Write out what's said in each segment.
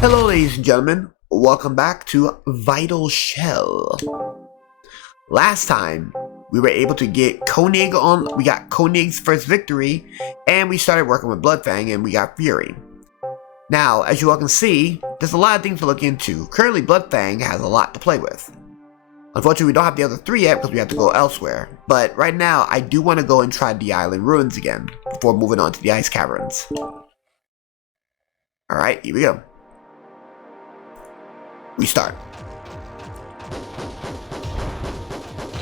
Hello ladies and gentlemen, welcome back to Vital Shell. Last time, we were able to get Koenig we got Koenig's first victory, and we started working with Bloodfang and we got Fury. Now, as you all can see, there's a lot of things to look into. Currently, Bloodfang has a lot to play with. Unfortunately, we don't have the other three yet because we have to go elsewhere, but right now, I do want to go and try the Island Ruins again, before moving on to the Ice Caverns. Alright, here we go. We start.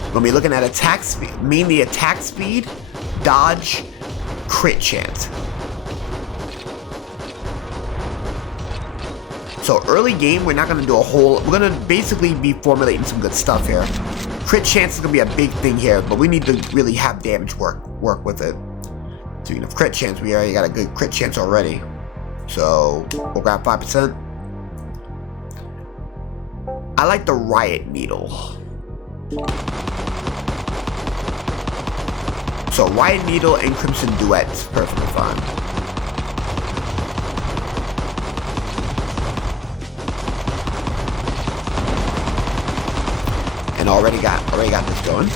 We're gonna be looking at attack speed, mainly attack speed, dodge, crit chance. So early game, we're not gonna do a whole. We're gonna basically be formulating some good stuff here. Crit chance is gonna be a big thing here, but we need to really have damage work with it. Speaking of crit chance, we already got a good crit chance already. So we'll grab 5%. I like the Riot Needle. So Riot Needle and Crimson Duet is perfectly fine. And already got this going.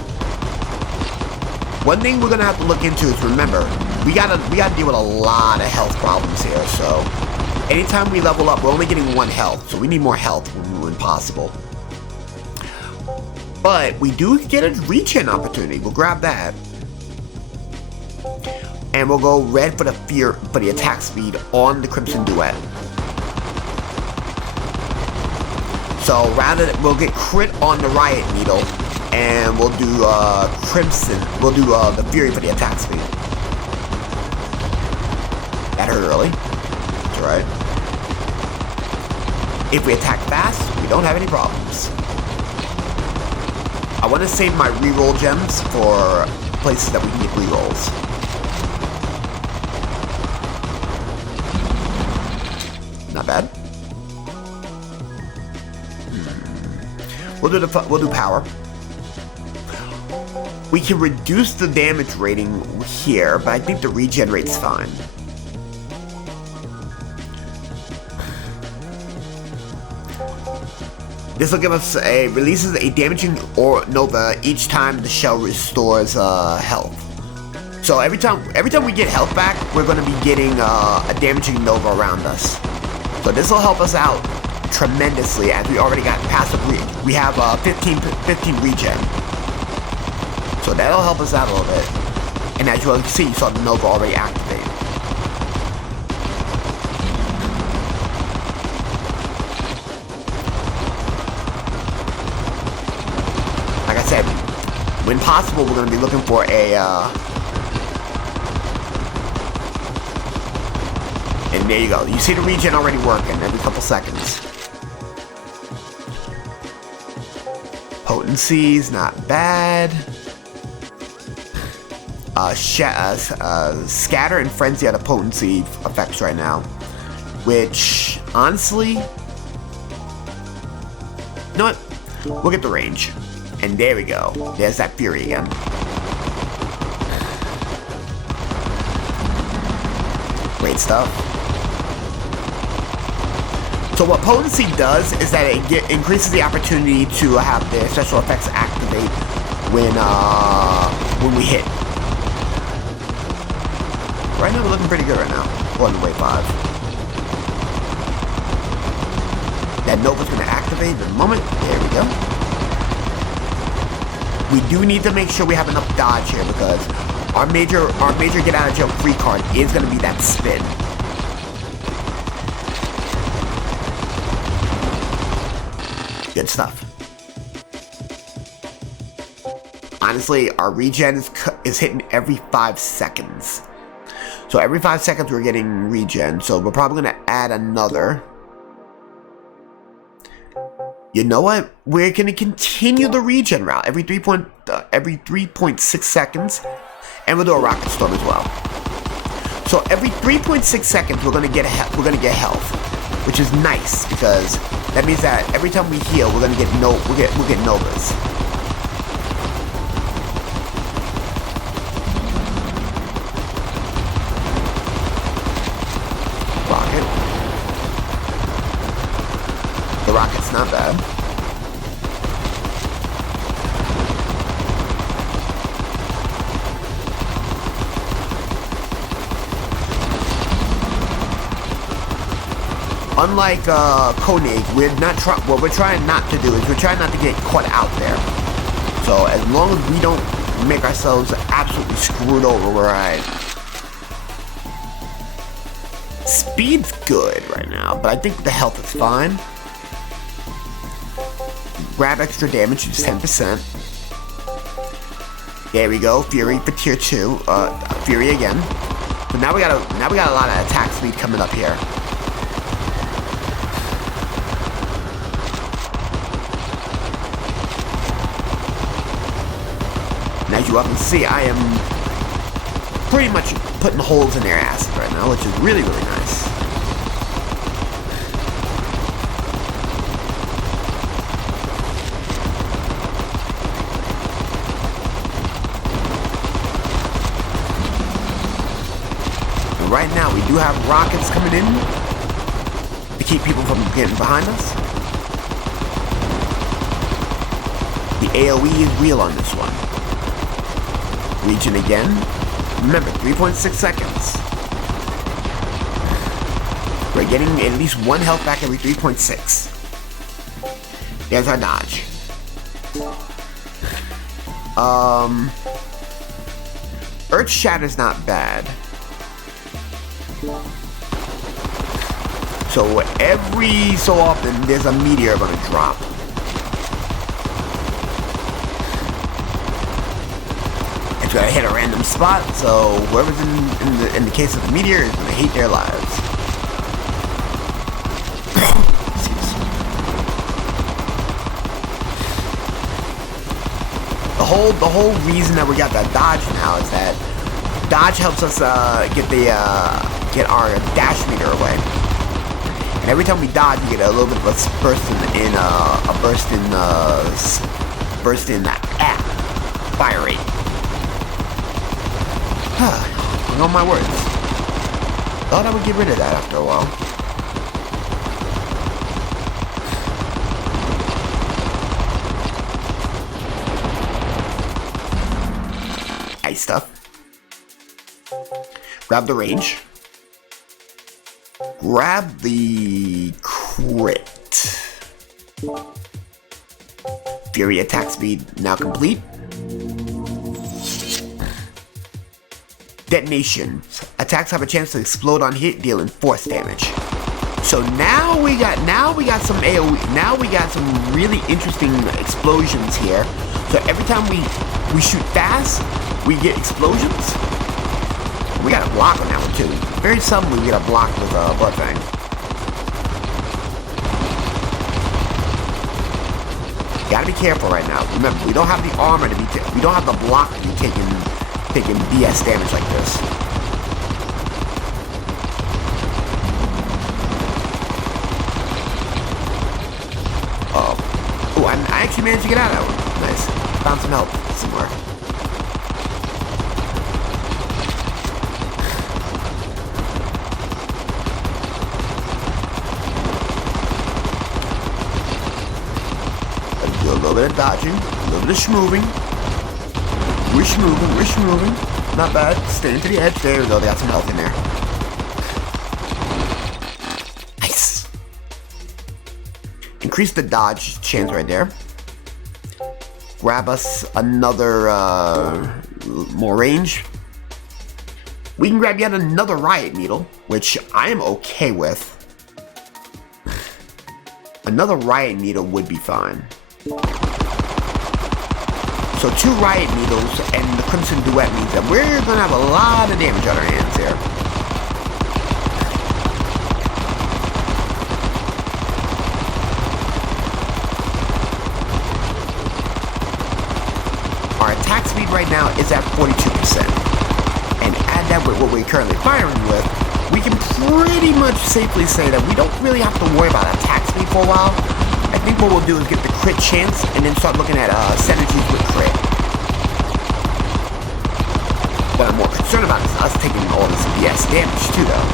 One thing we're gonna have to look into is, remember, we gotta deal with a lot of health problems here. So anytime we level up, we're only getting 1 health, so we need more health when possible. But we do get a regen opportunity. We'll grab that, and we'll go red for the attack speed on the Crimson Duet. So we'll get crit on the Riot Needle, and we'll do Crimson. We'll do the Fury for the attack speed. That hurt early. That's alright. If we attack fast, we don't have any problems. I want to save my reroll gems for places that we can get rerolls. Not bad. We'll do power. We can reduce the damage rating here, but I think the regen rate's fine. This will give us releases a damaging Nova each time the shell restores health. So every time we get health back, we're going to be getting a damaging Nova around us. So this will help us out tremendously, as we already got passive we have 15 regen. So that'll help us out a little bit. And as you all can see, you saw the Nova already activate. Like I said, when possible, we're going to be looking for a and there you go. You see the regen already working every couple seconds. Potency's not bad. Scatter and Frenzy are the potency effects right now. Which, honestly, you know what? We'll get the range. And there we go. There's that Fury again. Great stuff. So what potency does is that it increases the opportunity to have the special effects activate when we hit. Right now we're looking pretty good right now. On the wave 5. That Nova's going to activate in a moment. There we go. We do need to make sure we have enough dodge here, because our major get out of jail free card is going to be that spin. Good stuff. Honestly, our regen is hitting every 5 seconds. So every 5 seconds we're getting regen. So we're probably going to add another. You know what? We're going to continue the regen route every 3.6 seconds, and we'll do a rocket storm as well. So every 3.6 seconds we're going to get health, which is nice, because that means that every time we heal, we're going to get we'll get Novas. The rocket's not bad. Unlike Koenig, what we're trying not to do is we're trying not to get caught out there. So as long as we don't make ourselves absolutely screwed over, we're alright. Speed's good right now, but I think the health is fine. Grab extra damage, just 10%. There we go, Fury for tier 2. Fury again. But now we got a lot of attack speed coming up here. And as you all can see, I am pretty much putting holes in their asses right now, which is really, really nice. And right now, we do have rockets coming in to keep people from getting behind us. The AoE is real on this one. Region again. Remember, 3.6 seconds. We're getting at least 1 health back every 3.6. There's our dodge. Earth Shatter's not bad. So every so often, there's a meteor gonna drop. It's gonna hit a random spot, so whoever's in the case of the meteor is gonna hate their lives. The whole reason that we got that dodge now is that dodge helps us get our dash meter away. And every time we dodge, we get a little bit of a burst in fire rate. Hang on my words. Thought I would get rid of that after a while. Ice stuff. Grab the range. Grab the crit. Fury attack speed now complete. Detonation. Attacks have a chance to explode on hit, dealing force damage. So now we got some AoE. Now we got some really interesting explosions here. So every time we shoot fast, we get explosions. We got a block on that one too. Very suddenly we get a block with Bloodfang. Gotta be careful right now. Remember, we don't have the armor to be. We don't have the block to be taking BS damage like this. Oh, I actually managed to get out of that one. Nice. Found some help somewhere. Let's do a little bit of dodging, a little bit of schmoving. We're schmoving. Not bad. Staying to the edge. There we go. They got some health in there. Nice. Increase the dodge chance right there. Grab us another, more range. We can grab yet another riot needle, which I am okay with. Another riot needle would be fine. So 2 riot needles and the Crimson Duet means that we're gonna have a lot of damage on our hands here. Our attack speed right now is at 42%. And add that with what we're currently firing with, we can pretty much safely say that we don't really have to worry about attack speed for a while. I think what we'll do is get the crit chance and then start looking at synergies with crit. What I'm more concerned about is us taking all this BS damage too, though.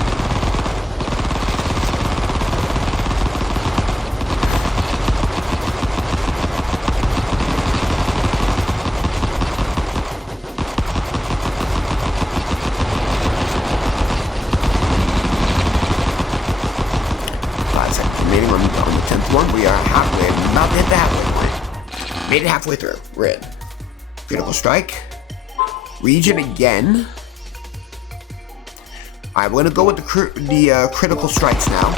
remaining on the 10th one. We are halfway, about to hit the halfway point. Made it halfway through. We're in. Critical strike. Region again. Alright, we're gonna go with the critical strikes now.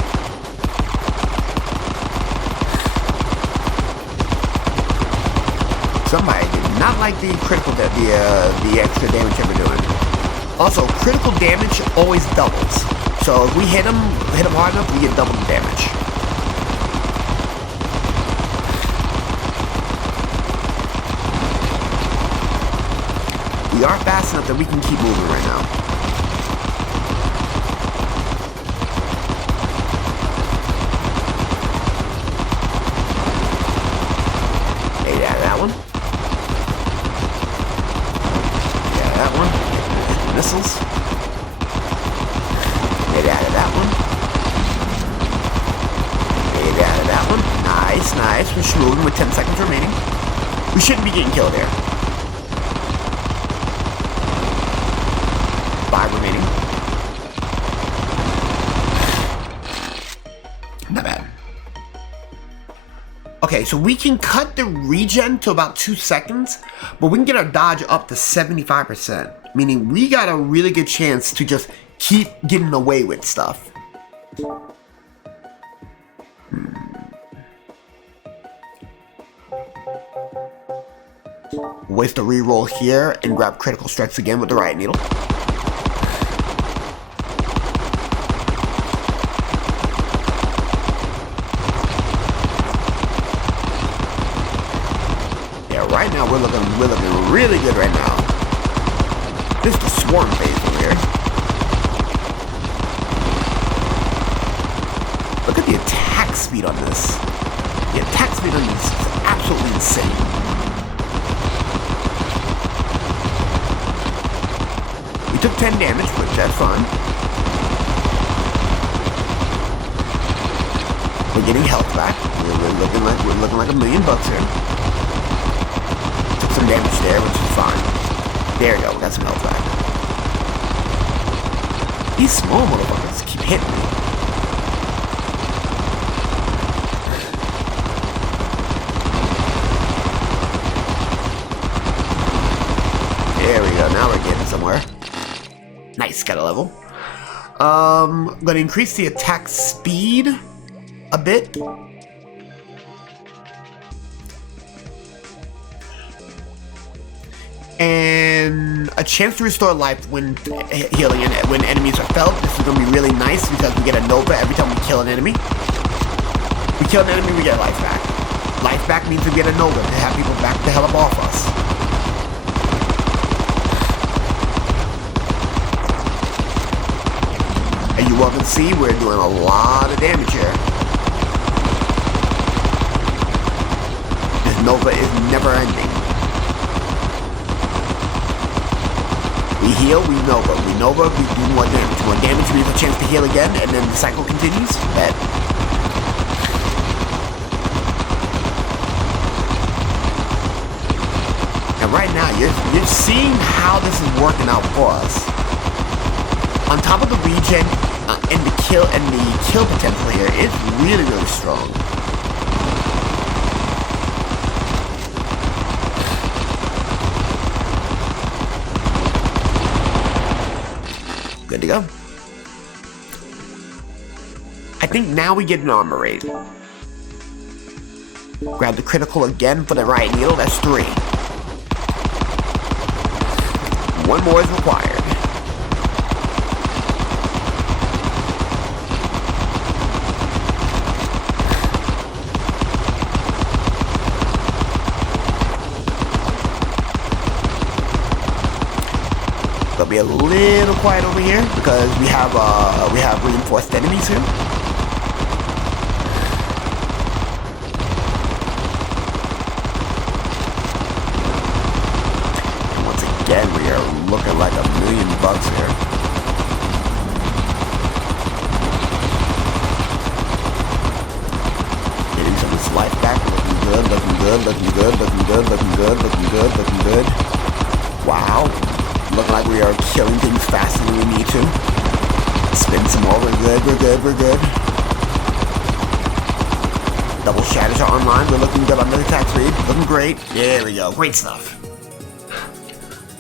Somebody did not like the critical, the extra damage that we're doing. Also, critical damage always doubles. So if we hit him hard enough, we get double the damage. We are fast enough that we can keep moving right now. Hey, that one. Yeah, that one. Missiles. Get out of that one. Get out of that one. Nice, nice. We're smoothing with 10 seconds remaining. We shouldn't be getting killed here. 5 remaining. Not bad. Okay, so we can cut the regen to about 2 seconds, but we can get our dodge up to 75%. Meaning we got a really good chance to just keep getting away with stuff. Waste the reroll here and grab critical strikes again with the riot needle. Yeah, right now we're looking really good right now. This is the swarm phase over here. Look at the attack speed on this. The attack speed on this is absolutely insane. We took 10 damage, which that's fine. We're getting health back. We're looking like $1 million here. Took some damage there, which is fine. There we go, we got some health back. These small motherfuckers keep hitting me. There we go, now we're getting somewhere. Nice, got a level. Gonna increase the attack speed a bit. And a chance to restore life when healing and when enemies are felled. This is gonna be really nice because we get a Nova every time we kill an enemy. We kill an enemy, we get life back. Life back means we get a Nova to have people back the hell up off us. And you all can see we're doing a lot of damage here. This Nova is never ending. We heal, we Nova, we do more damage. More damage, we have a chance to heal again, and then the cycle continues. Bet. And right now, you're seeing how this is working out for us. On top of the regen and the kill potential here is really, really strong. Good to go. I think now we get an armor raid. Grab the critical again for the riot needle. That's 3. 1 more is required. It'll be a little quiet over here because we have reinforced enemies here. And once again, we are looking like $1 million here. Getting some of this life back. Looking good, looking good, looking good, looking good, looking good, looking good, looking good. Wow. Looking like we are killing things faster than we need to. Spin some more. We're good, we're good, we're good. Double shatters are online. We're looking good on the attack speed. Looking great. There we go. Great stuff.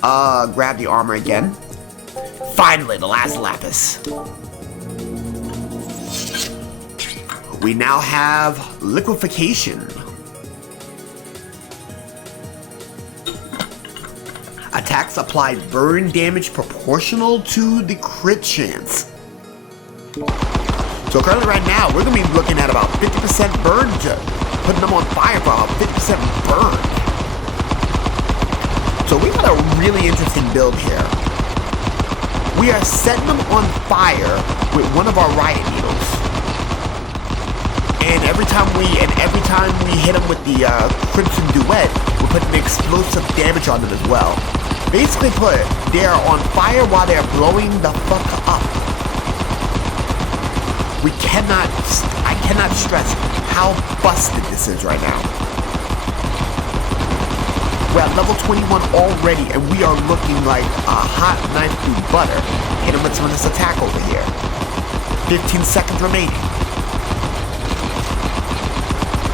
Grab the armor again. Finally, the last lapis. We now have liquefaction. Attacks apply burn damage proportional to the crit chance. So currently right now, we're going to be looking at about 50% burn, putting them on fire for about 50% burn. So we got a really interesting build here. We are setting them on fire with one of our riot needles. And every time we hit them with the Crimson Duet, we're putting explosive damage on them as well. Basically put, they are on fire while they're blowing the fuck up. I cannot stress how busted this is right now. We're at level 21 already, and we are looking like a hot knife through butter. Hit him with some of this attack over here. 15 seconds remaining.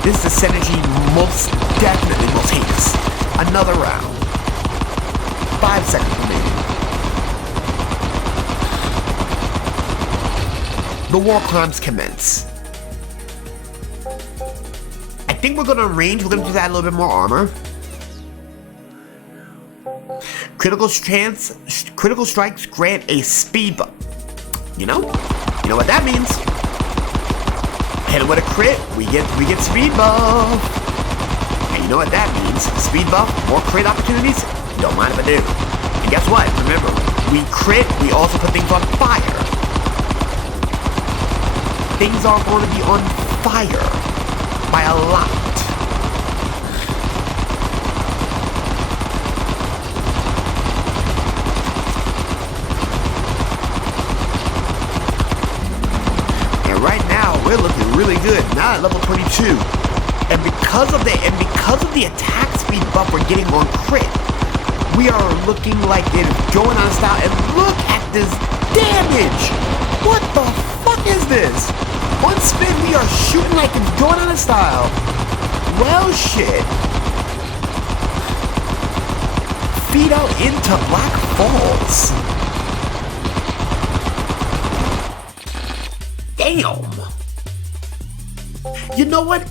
This is the synergy most definitely most heinous. Another round. 5 seconds remaining. The war crimes commence. I think we're gonna range. We're gonna just add a little bit more armor. Critical strikes grant a speed bump. You know what that means. Hit him with a crit, we get speed buff. And you know what that means. Speed buff, more crit opportunities. Don't mind if I do. And guess what? Remember, we crit, we also put things on fire. Things are going to be on fire by a lot. And right now, we're looking really good. Now at level 22. And because of the attack speed buff we're getting on crit, we are looking like it is going on style. And look at this damage! What the fuck is this? On spin, we are shooting like it's going on style. Well, shit. Feed out into Black Falls. Damn. You know what?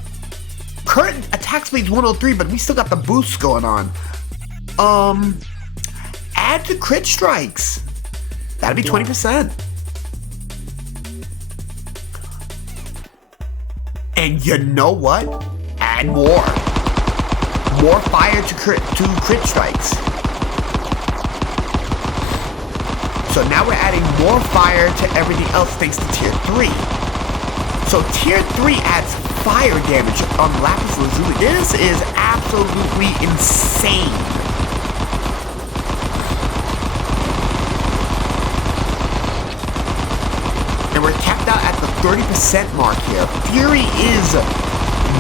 Current attack speed's 103, but we still got the boosts going on. Add to crit strikes. That'd be 20%. And you know what? Add more. More fire to crit strikes. So now we're adding more fire to everything else thanks to tier 3. So tier 3 adds fire damage on Lapis Lazuli. This is absolutely insane. And we're capped out at the 30% mark here. Fury is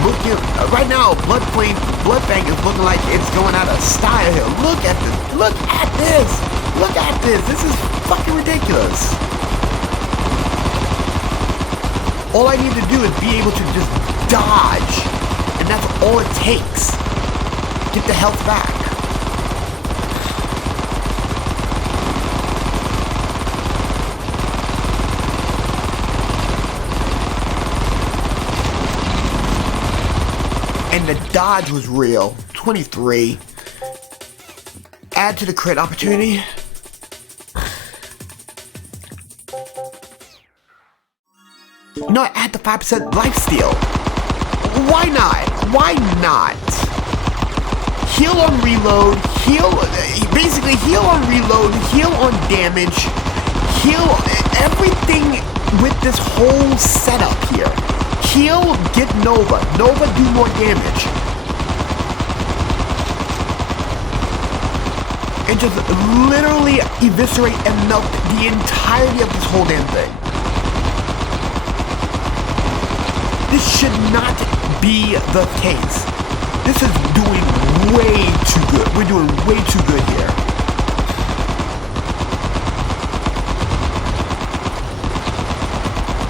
looking, right now, Bloodfang is looking like it's going out of style here. Look at this. Look at this. Look at this. This is fucking ridiculous. All I need to do is be able to just dodge. And that's all it takes. Get the health back. And the dodge was real. 23. Add to the crit opportunity. You know, add the 5% lifesteal. Why not? Why not? Heal on reload, basically heal on reload, heal on damage, heal everything with this whole setup here. Heal, get Nova. Nova, do more damage. And just literally eviscerate and melt the entirety of this whole damn thing. This should not be the case. This is doing way too good. We're doing way too good here.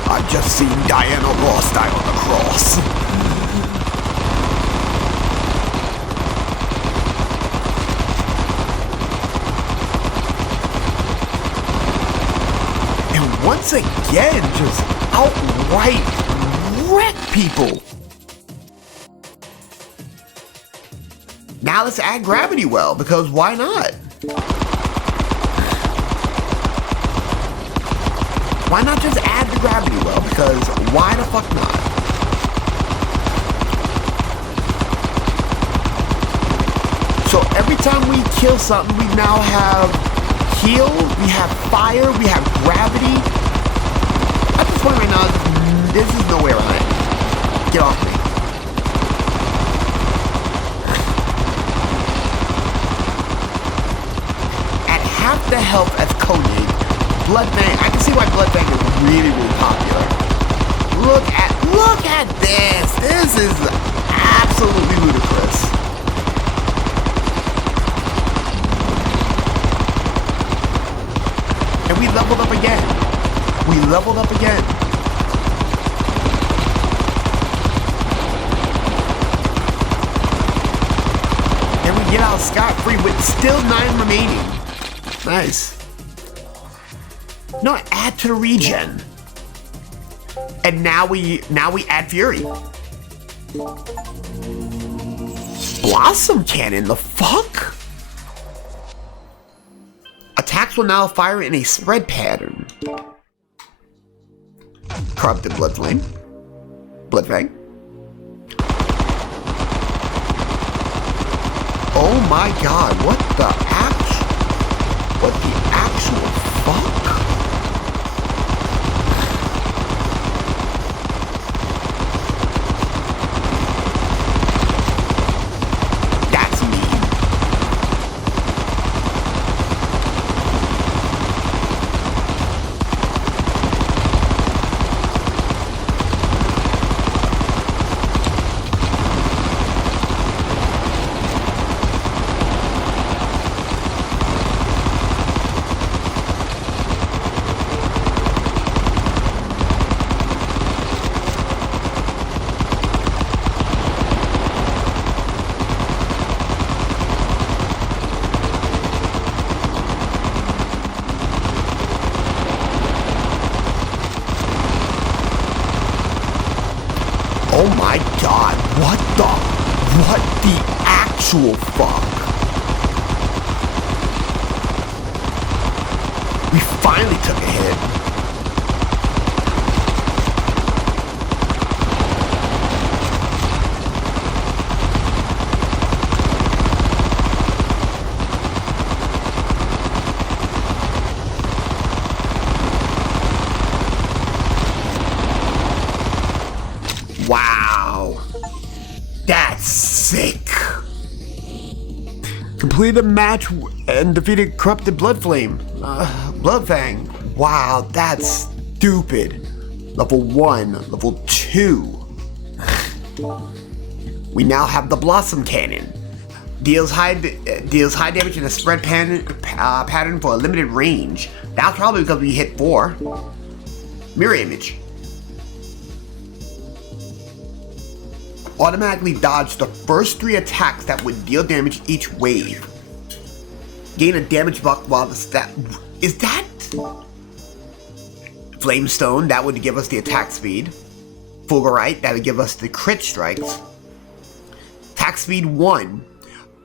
I've just seen Diana Ross die on the cross. once again just outright wreck people. Now let's add Gravity Well, because why not? Why not just add the Gravity Well? Because why the fuck not? So every time we kill something, we now have heal, we have fire, we have gravity. At this point right now, this is no way around it. Get off me. At half the health as Koenig, Blood Fang, I can see why Blood Fang is really, really popular. Look at this. This is absolutely ludicrous. And we leveled up again. We leveled up again. And we get out scot-free with still 9 remaining. Nice. No, add to the regen. And now we add Fury. Blossom Cannon, the fuck? Attacks will now fire in a spread pattern. Corrupted Blood Flame. Blood Fang. Oh my god, what the actual fuck? Oh my god, what the actual fuck? We finally took a hit. Wow, that's sick. Completed a match and defeated Corrupted Blood Flame. Blood Fang. Wow, that's stupid. Level 1, level 2. We now have the Blossom Cannon. Deals high damage in a spread pattern for a limited range. That's probably because we hit 4. Mirror Image. Automatically dodge the first 3 attacks that would deal damage each wave. Gain a damage buff while the stat... Is that... Flamestone, that would give us the attack speed. Fulgurite, that would give us the crit strikes. Attack speed 1.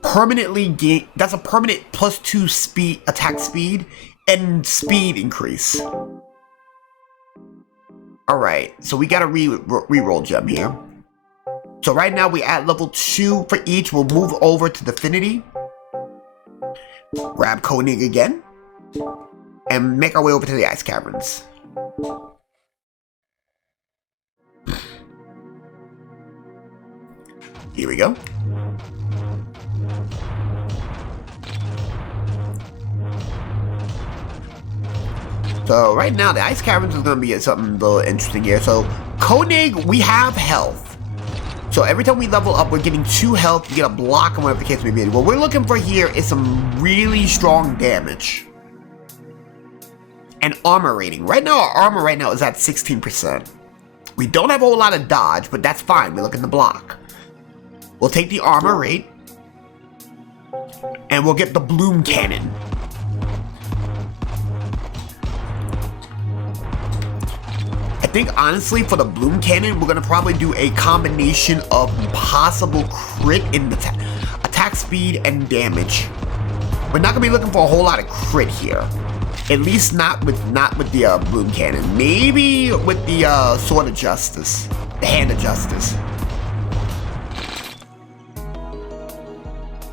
Permanently gain... That's a permanent +2 speed, attack speed, and speed increase. Alright, so we got a reroll gem here. So right now we at level 2 for each. We'll move over to Definity. Grab Koenig again. And make our way over to the Ice Caverns. Here we go. So right now the Ice Caverns is going to be something a little interesting here. So Koenig, we have health. So every time we level up, we're getting 2 health, you get a block, and whatever the case may be. What we're looking for here is some really strong damage. And armor rating. Right now, our armor right now is at 16%. We don't have a whole lot of dodge, but that's fine. We're looking to block. We'll take the armor rate. And we'll get the Bloom Cannon. think honestly for the bloom cannon, we're gonna probably do a combination of possible crit in the attack speed and damage. We're not gonna be looking for a whole lot of crit here. At least not with the bloom cannon. Maybe with the sword of justice, the hand of justice.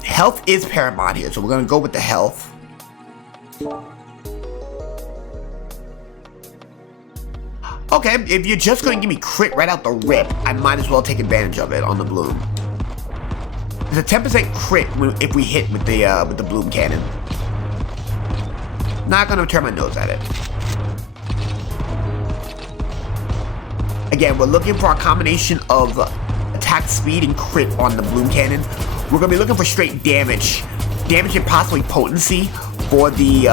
Health is paramount here, so we're gonna go with the health. Okay, if you're just gonna give me crit right out the rip, I might as well take advantage of it on the bloom. There's a 10% crit if we hit with the bloom cannon. Not gonna turn my nose at it. Again, we're looking for a combination of attack speed and crit on the bloom cannon. We're gonna be looking for straight damage, and possibly potency for the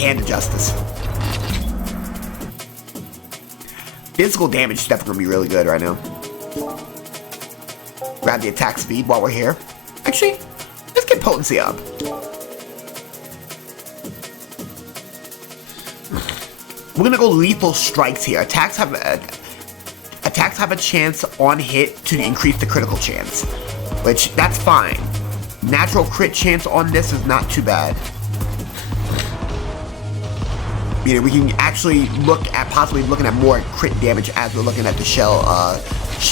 hand of justice. Physical damage is definitely gonna be really good right now. Grab the attack speed while we're here. Actually, let's get potency up. We're gonna go lethal strikes here. Attacks have a chance on hit to increase the critical chance, which that's fine. Natural crit chance on this is not too bad. You know, we can actually look at possibly looking at more crit damage as we're looking at the shell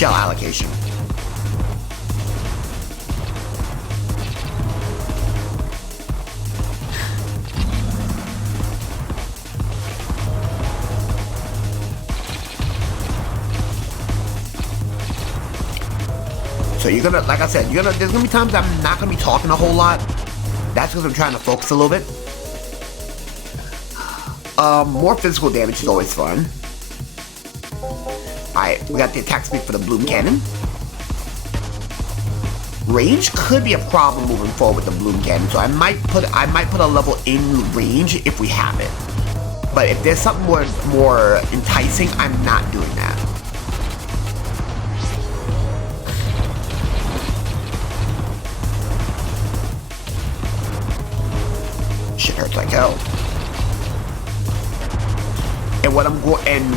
allocation. So you're gonna, like I said, there's gonna be times I'm not gonna be talking a whole lot. That's because I'm trying to focus a little bit. More physical damage is always fun. Alright, we got the attack speed for the bloom cannon. Range could be a problem moving forward with the bloom cannon, so I might put a level in range if we have it. But if there's something more enticing, I'm not doing that. Shit hurts like hell. And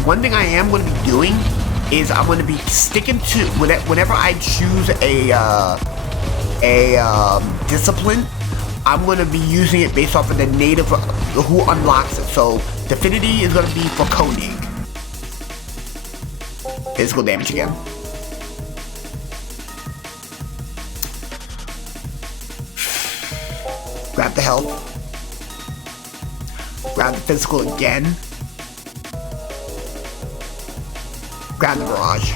one thing I am going to be doing is I'm going to be sticking to whenever I choose a discipline, I'm going to be using it based off of the native who unlocks it. So Affinity is going to be for Koenig. Physical damage again. Grab the health. Grab the physical again. Grab the barrage.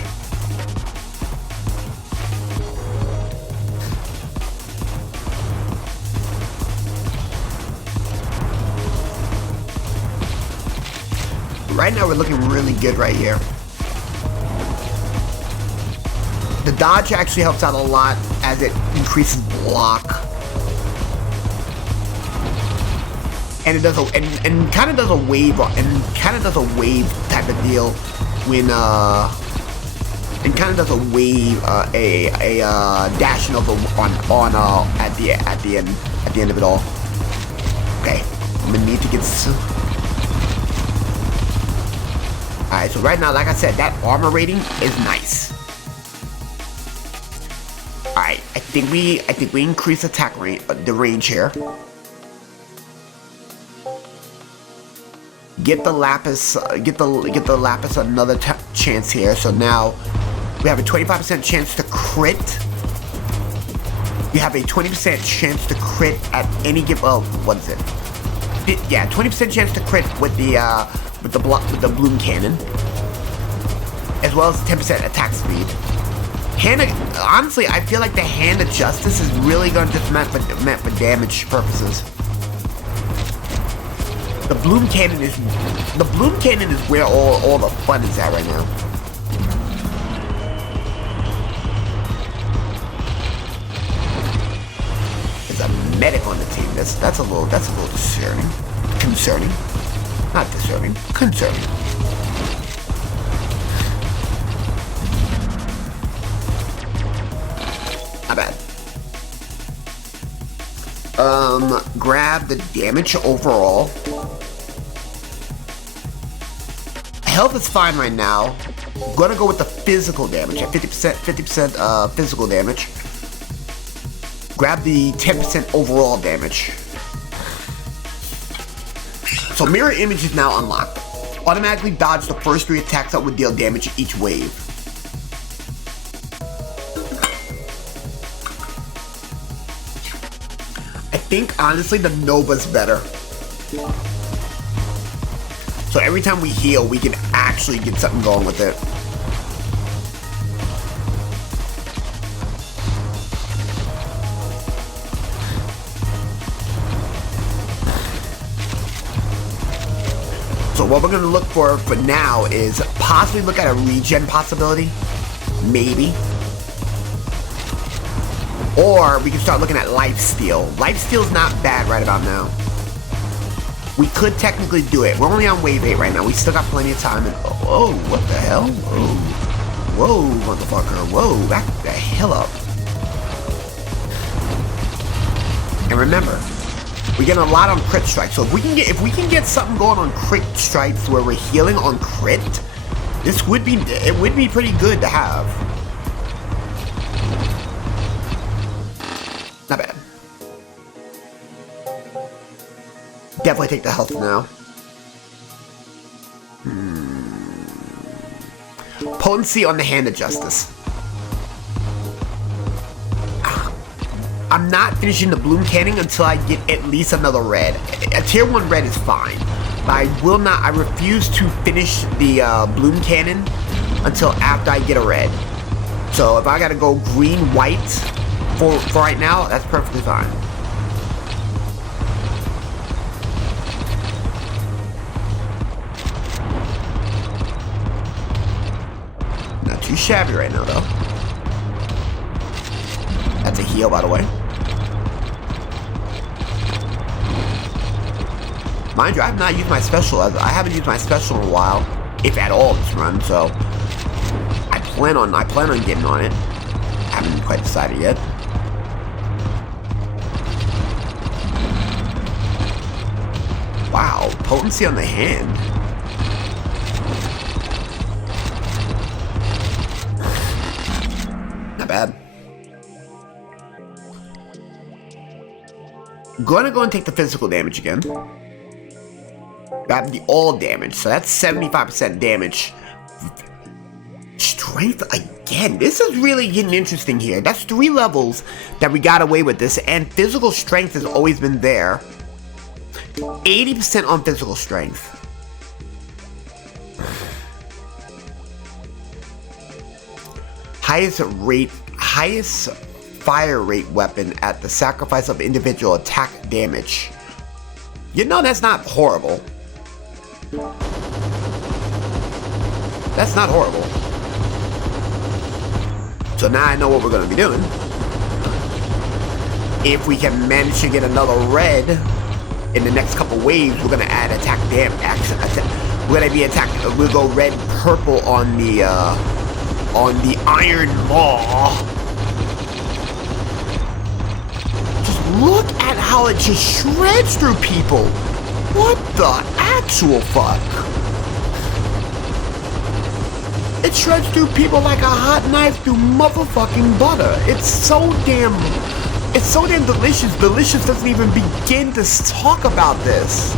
Right now we're looking really good right here. The dodge actually helps out a lot as it increases block. And it does and kind of does a wave type of deal when and kind of does a wave a dashing over on at the end of it all. Okay, I'm gonna need to get alright, so right now, like I said, that armor rating is nice. Alright, I think we increase attack range, the range here. Get the lapis, get the lapis another chance here. So now we have a 25% chance to crit. You have a 20% chance to crit at any given. Oh, what is it? Yeah, 20% chance to crit with the bloom cannon, as well as 10% attack speed. Honestly, I feel like the hand of justice is really going to just meant for damage purposes. The bloom cannon is where all the fun is at right now. There's a medic on the team. That's a little concerning. Not disturbing. Concerning. Not bad. Grab the damage overall. Health is fine right now. I'm gonna go with the physical damage at 50% physical damage. Grab the 10% overall damage. So mirror image is now unlocked. Automatically dodge the first 3 attacks that would deal damage each wave. I think honestly the Nova's better. So every time we heal, we can actually get something going with it. So what we're going to look for now is possibly look at a regen possibility. Maybe. Or we can start looking at lifesteal. Lifesteal's not bad right about now. We could technically do it. We're only on wave 8 right now. We still got plenty of time. And oh, what the hell? Whoa, motherfucker. Whoa, back the hell up. And remember, we get a lot on crit strikes. So if we can get something going on crit strikes where we're healing on crit, it would be pretty good to have. Not bad. Definitely take the health now. Potency on the Hand of Justice. I'm not finishing the Bloom Cannon until I get at least another red. A tier 1 red is fine. But I refuse to finish the Bloom Cannon until after I get a red. So if I gotta go green, white for right now, that's perfectly fine. Not too shabby right now though. That's a heal, by the way. Mind you, I have not used my special. I haven't used my special in a while, if at all, this run. So I plan on getting on it. I haven't quite decided yet. Wow, potency on the hand. Not bad. Gonna go and take the physical damage again. Grab the all damage, so that's 75% damage. Strength again. This is really getting interesting here. That's 3 levels that we got away with this, and physical strength has always been there. 80% on physical strength. Highest fire rate weapon at the sacrifice of individual attack damage. You know, that's not horrible. That's not horrible. So now I know what we're going to be doing. If we can manage to get another red in the next couple waves, we're going to add attack damage. We're going to be attacking. We'll go red, purple on the Iron Maw. Just look at how it just shreds through people. What the actual fuck? It shreds through people like a hot knife through motherfucking butter. It's so damn delicious. Delicious doesn't even begin to talk about this.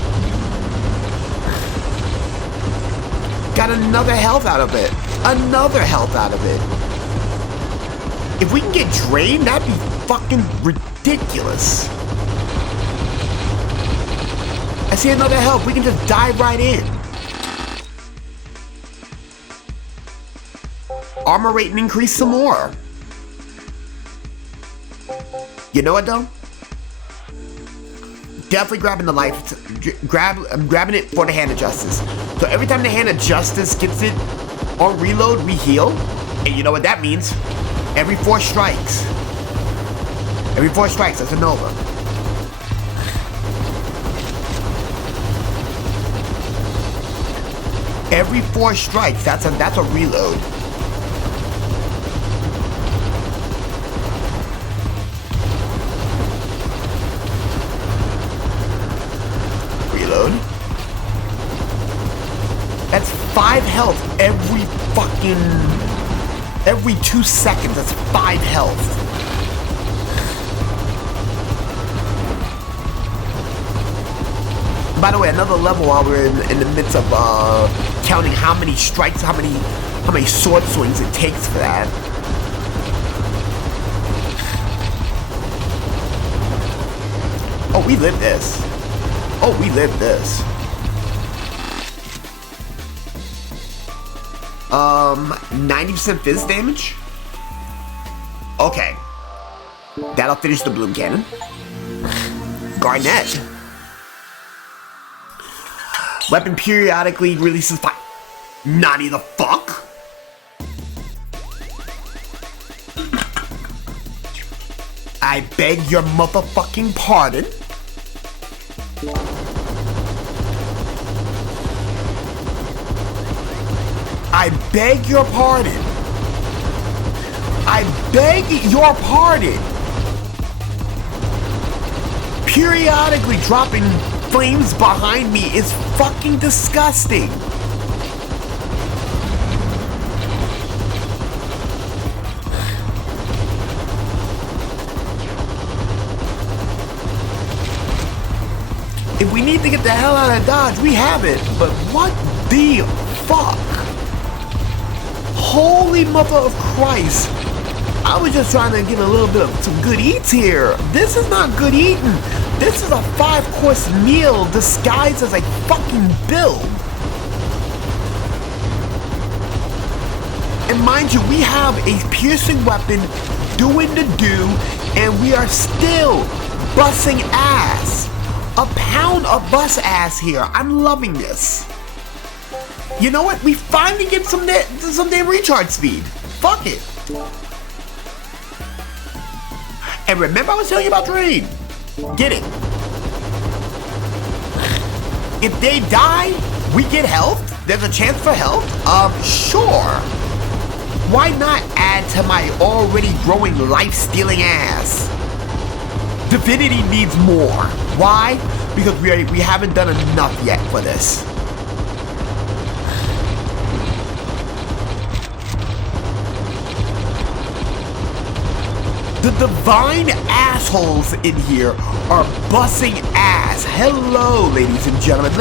Got another health out of it. Another health out of it. If we can get drained, that'd be fucking ridiculous. I see another health. We can just dive right in. Armor rating increase some more. You know what though? Definitely grabbing the life. I'm grabbing it for the Hand of Justice. So every time the Hand of Justice gets it on reload, we heal. And you know what that means? Every 4 strikes. Every 4 strikes, that's a Nova. Every 4 strikes, that's a reload. That's 5 health every 2 seconds. That's 5 health. By the way, another level while we're in the midst of counting how many strikes, how many sword swings it takes for that. Oh, we lived this. Oh, we lived this. 90% fizz damage? Okay. That'll finish the bloom cannon. Garnet. Weapon periodically releases fire. Naughty the fuck? I beg your motherfucking pardon? I beg your pardon. I beg your pardon. Periodically dropping flames behind me is fucking disgusting. If we need to get the hell out of Dodge, we have it. But what the fuck? Holy mother of Christ. I was just trying to get a little bit of some good eats here. This is not good eating. This is a 5-course meal disguised as a fucking build. And mind you, we have a piercing weapon doing the do, and we are still bussing ass. A pound of bus ass here. I'm loving this. You know what? We finally get some damn recharge speed. Fuck it. And remember I was telling you about Drain. Get it. If they die, we get health. There's a chance for health. Sure. Why not add to my already growing life-stealing ass? Divinity needs more. Why? Because we haven't done enough yet for this. The divine assholes in here are bussing ass. Hello, ladies and gentlemen.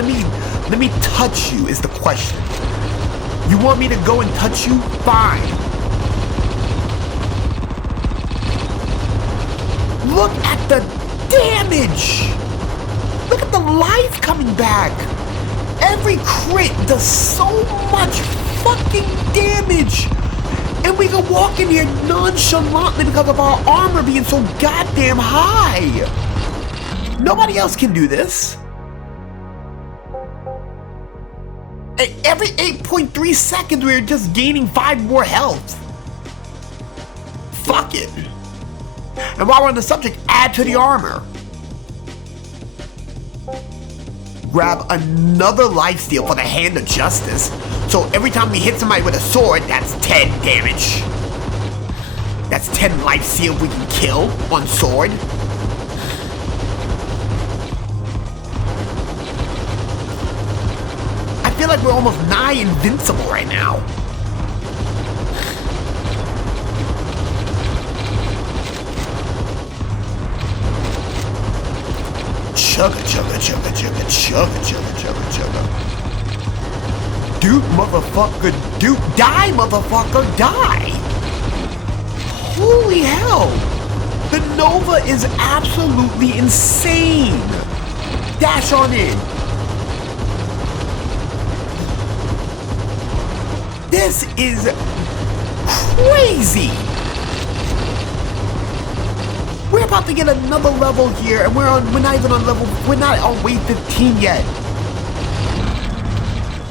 Let me touch you is the question. You want me to go and touch you? Fine. Look at the damage. Look at the life coming back. Every crit does so much fucking damage. And we can walk in here nonchalantly because of our armor being so goddamn high. Nobody else can do this. Every 8.3 seconds, we're just gaining 5 more health. Fuck it. And while we're on the subject, add to the armor. Grab another lifesteal for the Hand of Justice. So every time we hit somebody with a sword, that's 10 damage. That's 10 lifesteal we can kill on sword. I feel like we're almost nigh invincible right now. Chugga, chugga, chugga, chugga, chugga, chugga, chugga, chugga. Dude, motherfucker, dude, die, motherfucker, die! Holy hell! The Nova is absolutely insane! Dash on in! This is crazy! We're about to get another level here, and we're not even on level, we're not on wave 15 yet.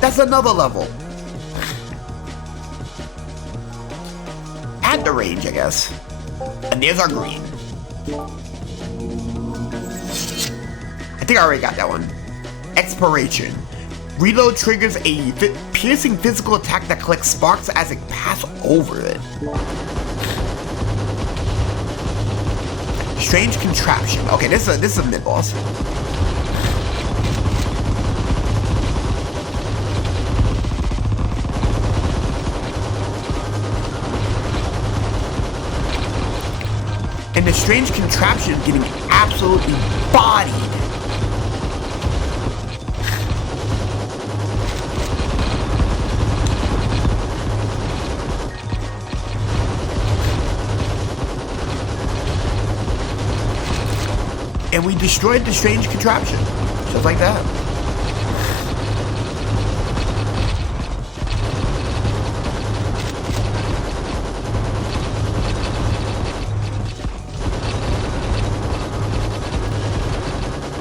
That's another level. At the range, I guess. And there's our green. I think I already got that one. Expiration. Reload triggers a piercing physical attack that collects sparks as it passes over it. Strange contraption. Okay, this is a mid-boss. And the strange contraption is getting absolutely bodied. And we destroyed the strange contraption. Just like that.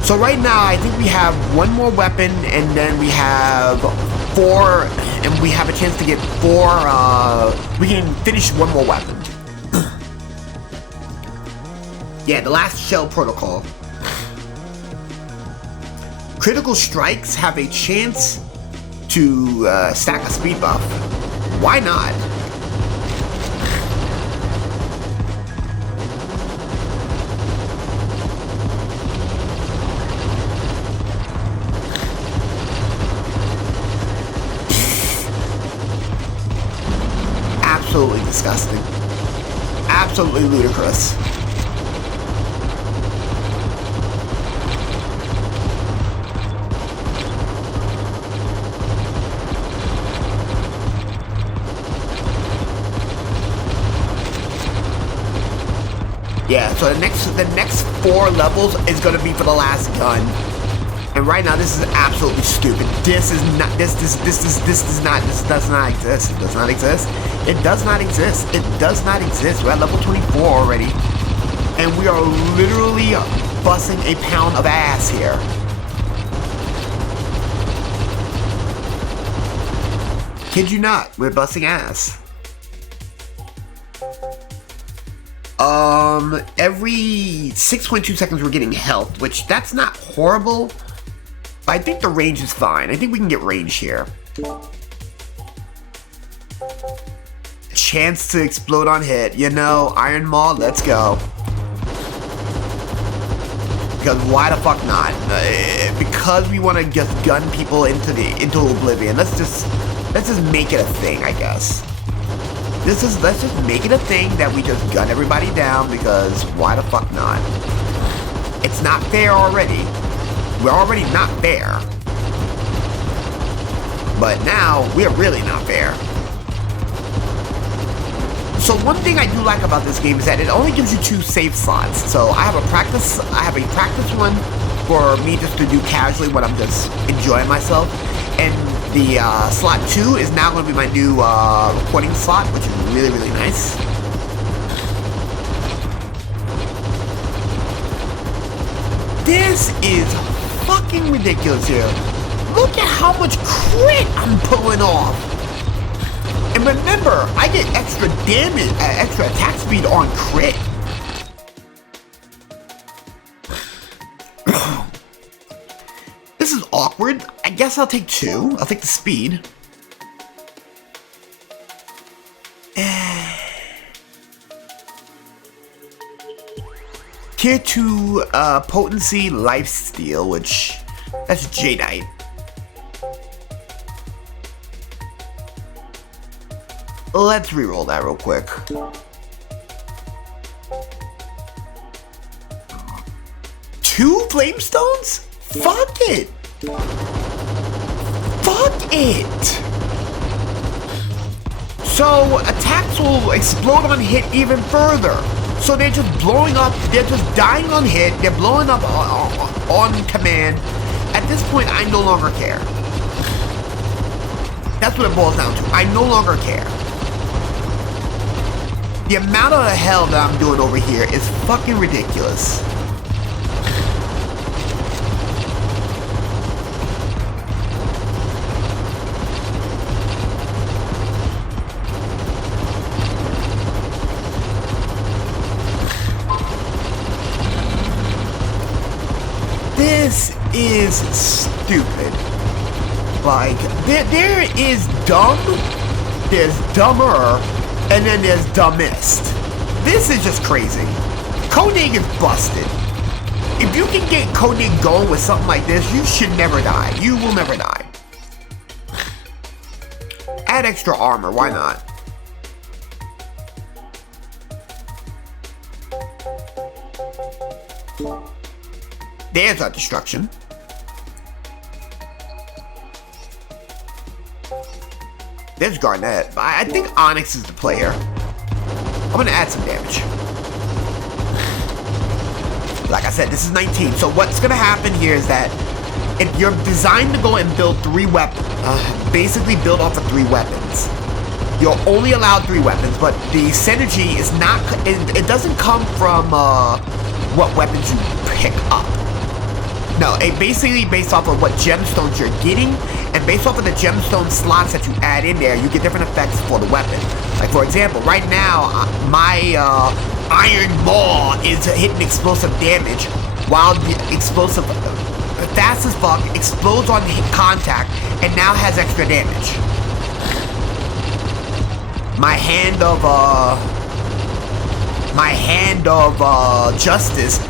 So right now, I think we have one more weapon, and then we have 4, and we have a chance to get 4, we can finish one more weapon. Yeah, the last shell protocol. Critical strikes have a chance to stack a speed buff. Why not? Absolutely disgusting. Absolutely ludicrous. Yeah, so the next 4 levels is gonna be for the last gun. And right now this is absolutely stupid. This does not exist. It does not exist. It does not exist. It does not exist. We're at level 24 already. And we are literally busting a pound of ass here. Kid you not, we're busting ass. Every 6.2 seconds we're getting health, which that's not horrible. But I think the range is fine. I think we can get range here. Chance to explode on hit. You know, Iron Maw, let's go. Because why the fuck not? Because we want to just gun people into oblivion. Let's just make it a thing, I guess. Let's just make it a thing that we just gun everybody down, because why the fuck not? It's not fair already. We're already not fair. But now, we're really not fair. So one thing I do like about this game is that it only gives you 2 save slots. So I have a practice one for me just to do casually when I'm just enjoying myself. And the slot 2 is now going to be my new recording slot, which is really, really nice. This is fucking ridiculous here. Look at how much crit I'm pulling off. And remember, I get extra damage, extra attack speed on crit. This is awkward. I guess I'll take 2. I'll take the speed. Tier 2 potency lifesteal, which that's Jadeite. Let's reroll that real quick. Two flamestones? Fuck it! Fuck it! So attacks will explode on hit even further. So they're just blowing up, they're just dying on hit, they're blowing up on command. At this point, I no longer care. That's what it boils down to. I no longer care. The amount of hell that I'm doing over here is fucking ridiculous. This is stupid. Like, there is dumb, there's dumber, and then there's dumbest. This is just crazy. Koenig is busted. If you can get Koenig going with something like this, you should never die. You will never die. Add extra armor, why not? There's our destruction. There's Garnet. I think Onyx is the player. I'm gonna add some damage. Like I said, this is 19. So what's gonna happen here is that if you're designed to go and build 3 weapons, basically build off of 3 weapons. You're only allowed 3 weapons, but the synergy is not, it doesn't come from what weapons you pick up. No, it basically based off of what gemstones you're getting, and based off of the gemstone slots that you add in there, you get different effects for the weapon. Like for example, right now, my Iron Maw is hitting explosive damage, while the explosive, fast as fuck, explodes on contact, and now has extra damage. My hand of justice.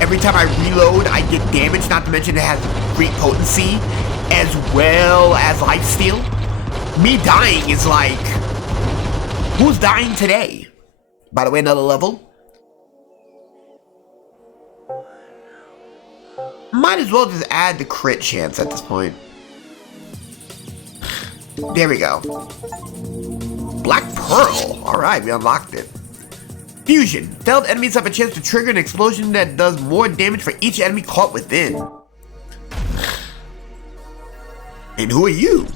Every time I reload, I get damage. Not to mention it has great potency, as well as lifesteal. Me dying is like, who's dying today? By the way, another level. Might as well just add the crit chance at this point. There we go. Black Pearl. Alright, we unlocked it. Fusion. Stealth enemies have a chance to trigger an explosion that does more damage for each enemy caught within. And who are you?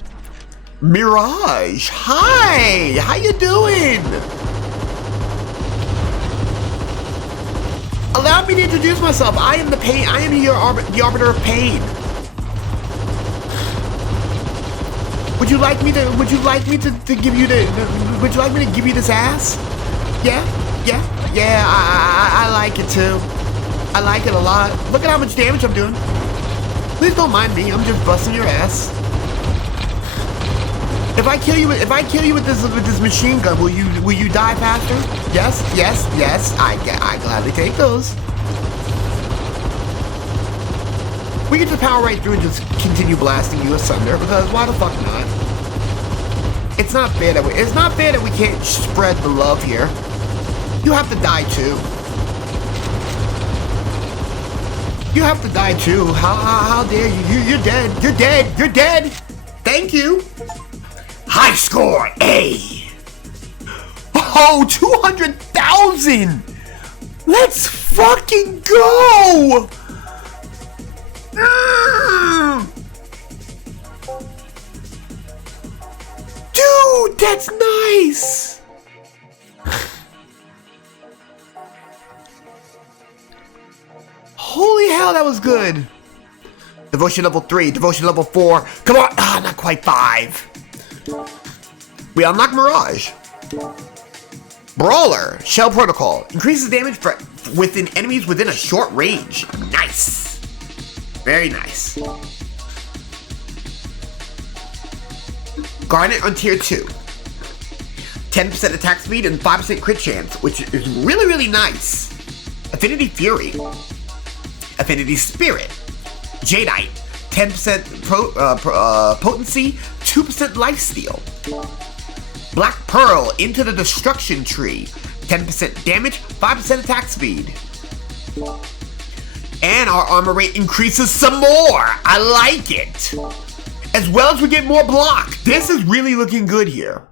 Mirage. Hi! How you doing? Allow me to introduce myself. I am the pain. I am the arbiter of pain. Would you like me to give you the? Would you like me to give you this ass? Yeah. I like it too. I like it a lot. Look at how much damage I'm doing. Please don't mind me. I'm just busting your ass. If I kill you with this machine gun, will you die faster? Yes. I gladly take those. We can just power right through and just continue blasting you asunder, because why the fuck not? It's not fair that we can't spread the love here. You have to die too. You have to die too. How dare you? You're dead. You're dead. Thank you. High score, A. Oh, 200,000. Let's fucking go. Dude, that's nice. Holy hell, that was good. Devotion level 3, devotion level 4. Come on. Not quite 5. We unlock Mirage. Brawler. Shell Protocol. Increases damage for within enemies within a short range. Nice. Very nice. Garnet on tier 2. 10% attack speed and 5% crit chance, which is really, really nice. Affinity Fury. Affinity Spirit. Jadeite. 10% potency, 2% lifesteal. Black Pearl, Into the Destruction Tree. 10% damage, 5% attack speed. And our armor rate increases some more. I like it. As well as we get more block. This is really looking good here.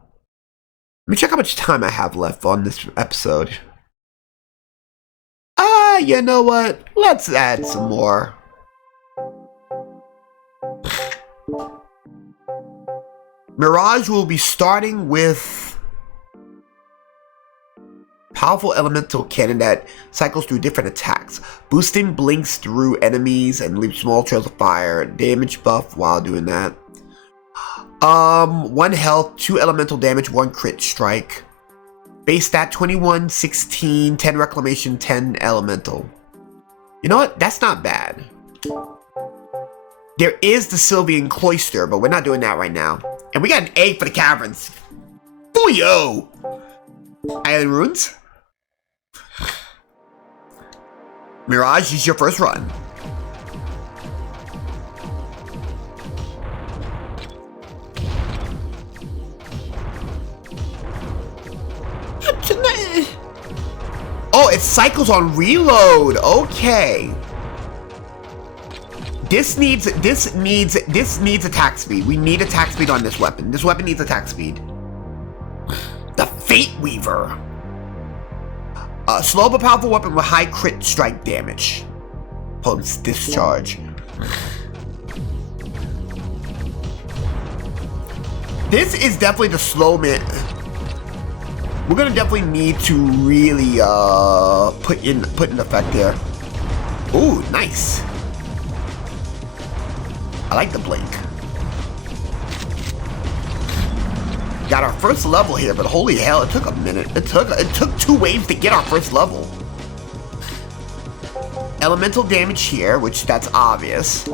Let me check how much time I have left on this episode. You know what? Let's add some more. Mirage will be starting with powerful elemental cannon that cycles through different attacks. Boosting blinks through enemies and leaves small trails of fire. Damage buff while doing that. 1 health, 2 elemental damage, 1 crit strike. Base stat 21, 16, 10 reclamation, 10 elemental. You know what? That's not bad. There is the Sylvian Cloister, but we're not doing that right now. And we got an A for the caverns. Booyah! Island Ruins. Mirage is your first run. Oh, it cycles on reload. Okay. This needs attack speed. We need attack speed on this weapon. This weapon needs attack speed. The Fate Weaver. A slow but powerful weapon with high crit strike damage. Potent discharge. This is definitely the slow man. We're gonna definitely need to really put in effect here. Ooh, nice. I like the blink. Got our first level here, but holy hell, it took a minute. It took 2 waves to get our first level. Elemental damage here, which that's obvious.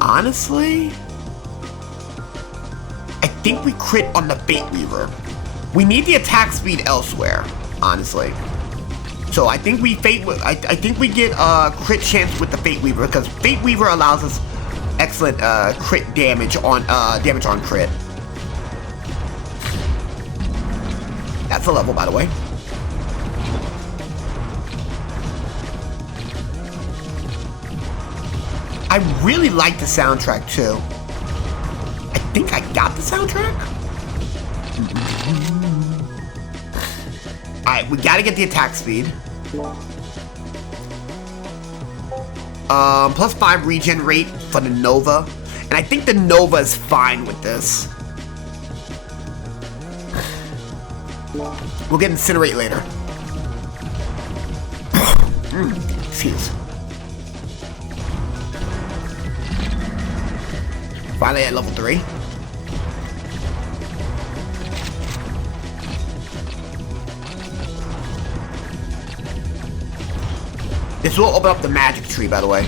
Honestly, I think we crit on the Fate Weaver. We need the attack speed elsewhere, honestly. So I think we I think we get a crit chance with the Fate Weaver because Fate Weaver allows us excellent crit damage on crit. That's a level, by the way. I really like the soundtrack too. I think I got the soundtrack. Alright, we gotta get the attack speed. +5 regen rate for the Nova. And I think the Nova is fine with this. We'll get Incinerate later. Excuse. Finally at level 3. This will open up the magic tree, by the way.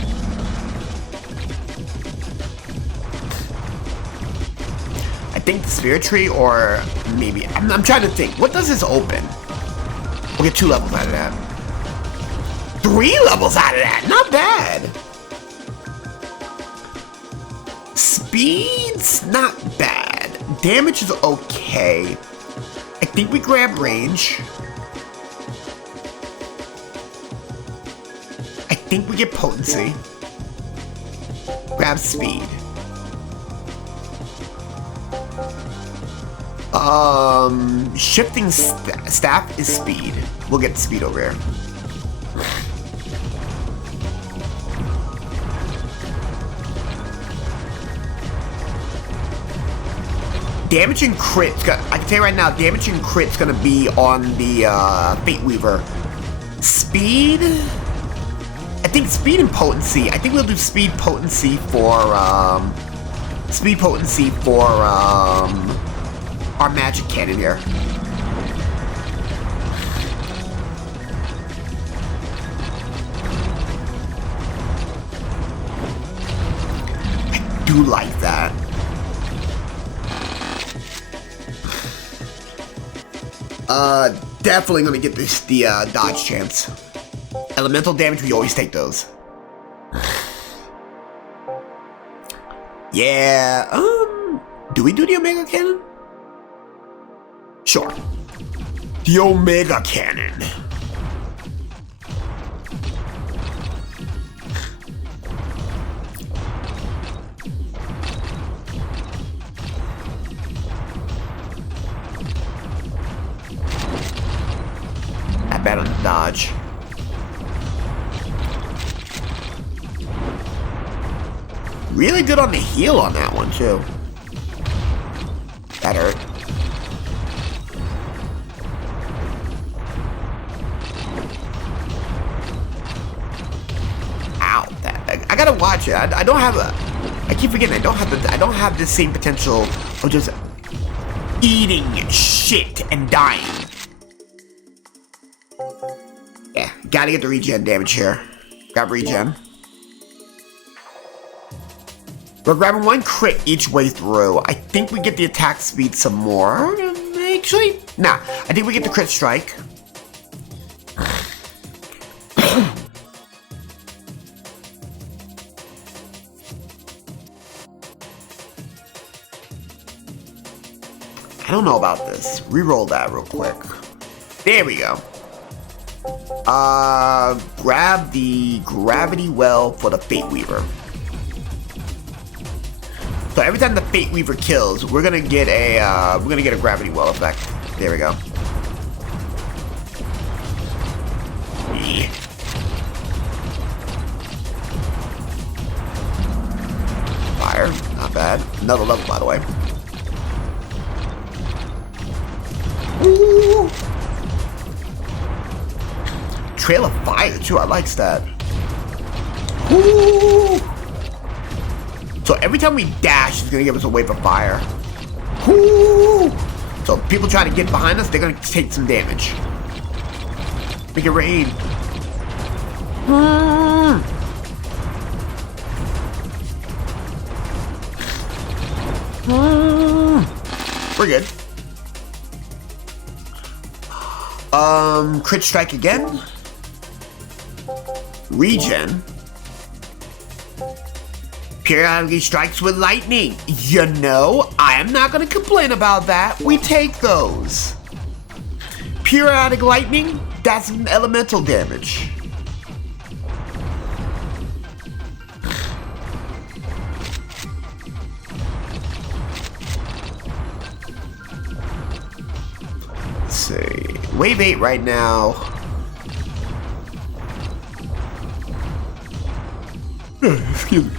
I think the spirit tree, or maybe I'm trying to think. What does this open? We'll get 2 levels out of that. 3 levels out of that. Not bad. Speed's not bad. Damage is okay. I think we grab range. I think we get potency. Grab speed. Shifting staff is speed. We'll get speed over here. Damage and crit, I can tell you right now, damage and crit's gonna be on the Fate Weaver. Speed? I think speed and potency. I think we'll do speed potency for our magic cannon here. I do like that. Definitely gonna get the dodge chance. Elemental damage, we always take those. Yeah, do we do the Omega Cannon? Sure. The Omega Cannon. Not bad on the dodge. Really good on the heal on that one, too. That hurt. Ow! I gotta watch it. I don't have a. I keep forgetting. I don't have the same potential of just eating shit and dying. Yeah, gotta get the regen damage here. Got regen. We're grabbing 1 crit each way through. I think we get the attack speed some more. Actually, nah. I think we get the crit strike. I don't know about this. Reroll that real quick. There we go. Grab the gravity well for the Fate Weaver. So every time the Fate Weaver kills, we're gonna get a gravity well effect. There we go. Yeah. Fire, not bad. Another level, by the way. Ooh. Trail of fire too. I like that. Ooh. So every time we dash, it's gonna give us a wave of fire. Ooh. So if people try to get behind us, they're gonna take some damage. Make it rain. We're good. Crit strike again. Regen. Periodically strikes with lightning. You know, I am not gonna complain about that. We take those. Periodic lightning, that's elemental damage. Let's see. Wave 8 right now. Excuse me.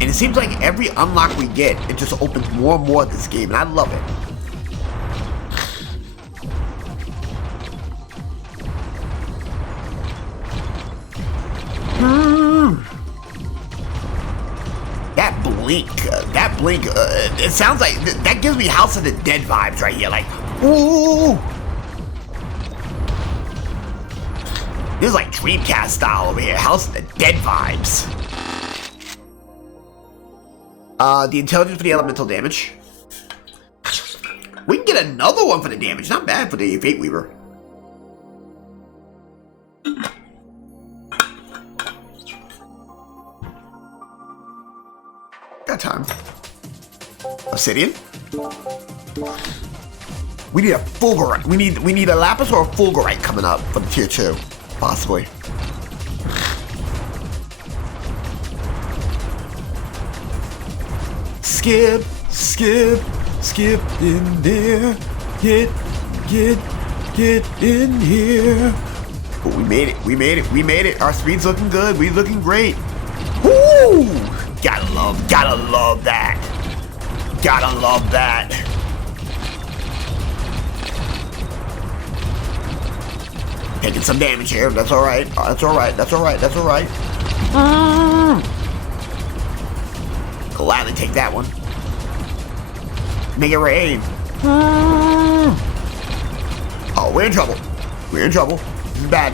And it seems like every unlock we get, it just opens more and more of this game, and I love it. That blink, it sounds like, that gives me House of the Dead vibes right here, like, ooh! This is like Dreamcast style over here, House of the Dead vibes. The intelligence for the elemental damage. We can get another one for the damage, not bad for the Fate Weaver. Got time. Obsidian. We need a Fulgurite. We need a Lapis or a Fulgurite coming up for the tier 2, possibly. Skip, skip, skip in there. Get in here. Oh, we made it. Our speed's looking good. We're looking great. Woo! Gotta love that. Gotta love that. Taking some damage here. That's all right. That's all right. Gladly take that one. Make it rain. Oh, we're in trouble. It's bad.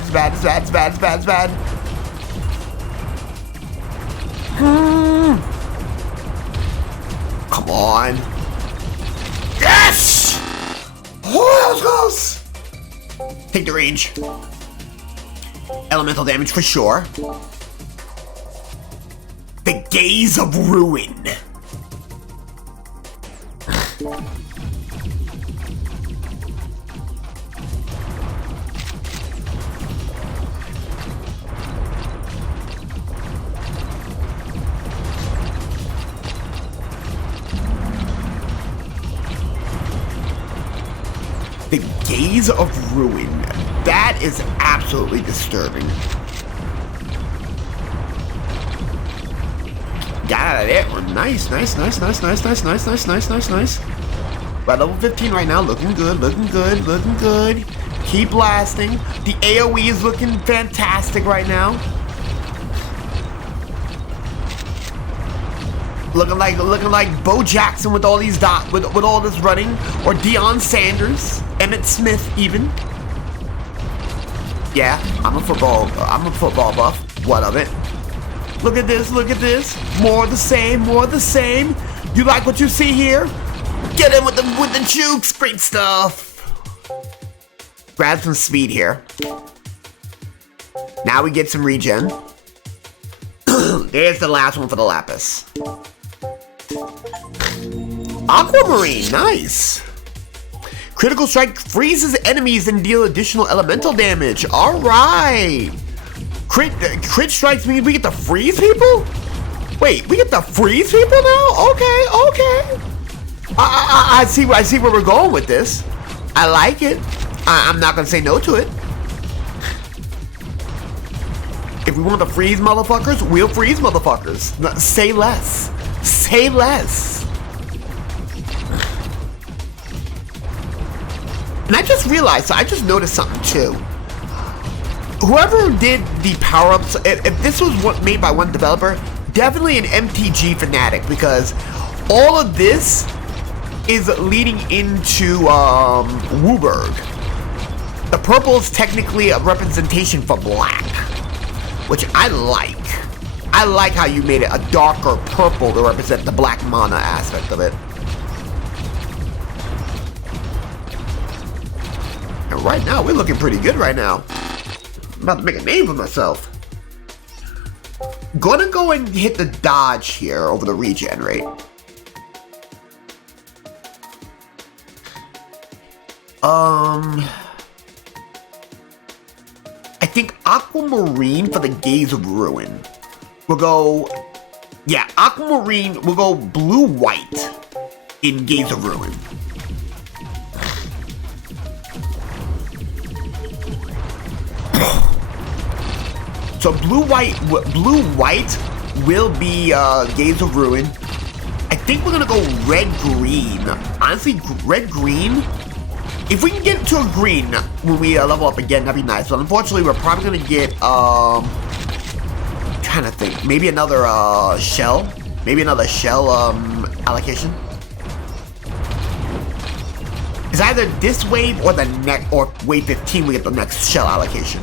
Come on. Yes! Oh, that was close. Take the range. Elemental damage for sure. The Gaze of Ruin. The Gaze of Ruin. That is absolutely disturbing. Got out of that one. Nice. We're at level 15 right now. Looking good. Keep blasting. The AoE is looking fantastic right now. Looking like Bo Jackson with all these with all this running, or Deion Sanders, Emmett Smith even. Yeah, I'm a football buff. What of it? Look at this. More of the same. You like what you see here? Get in with the jukes. Great stuff. Grab some speed here. Now we get some regen. There's the last one for the Lapis. Aquamarine, nice. Critical strike freezes enemies and deal additional elemental damage. All right. Crit strikes means we get to freeze people? Wait, we get to freeze people now? Okay. I see where we're going with this. I like it. I'm not gonna say no to it. If we want to freeze motherfuckers, we'll freeze motherfuckers. No, say less. Say less. And I just realized, I just noticed something too. Whoever did the power-ups, if this was made by one developer, definitely an MTG fanatic, because all of this is leading into Wooburg. The purple is technically a representation for black, which I like. I like how you made it a darker purple to represent the black mana aspect of it. And right now, we're looking pretty good right now. I'm about to make a name for myself. Gonna go and hit the dodge here over the regen rate. I think Aquamarine for the Gaze of Ruin. We'll go, yeah, Aquamarine, we'll go blue-white in Gaze of Ruin. So blue-white will be Gaze of Ruin. I think we're gonna go red-green. Honestly, red-green. If we can get to a green when we level up again, that'd be nice. But unfortunately, we're probably gonna get trying to think, maybe another shell, allocation. It's either this wave or the next, or wave 15 we get the next shell allocation.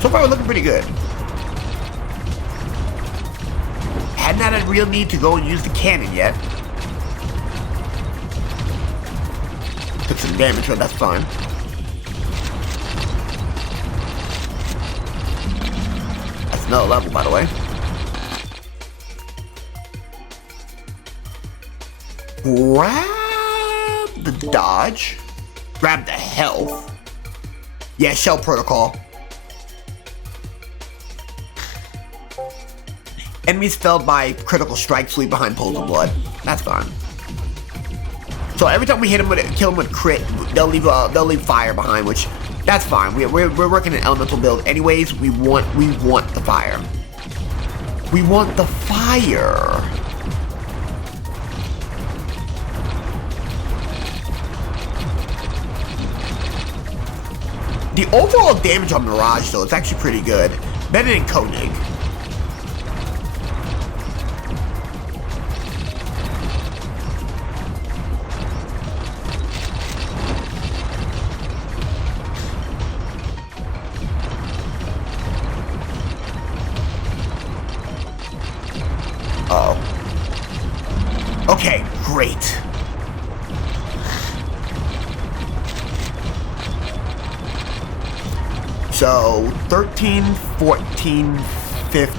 So far, we're looking pretty good. Hadn't had a real need to go and use the cannon yet. Took some damage, but that's fine. That's another level, by the way. Grab the dodge. Grab the health. Yeah, shell protocol. Enemies felled by critical strikes leave behind pools of blood. That's fine. So every time we hit them kill them with crit, they'll leave fire behind, which that's fine. We're working an elemental build anyways. We want the fire. We want the fire. The overall damage on Mirage though is actually pretty good. Better than Koenig. Okay, great. So, 13, 14, 15.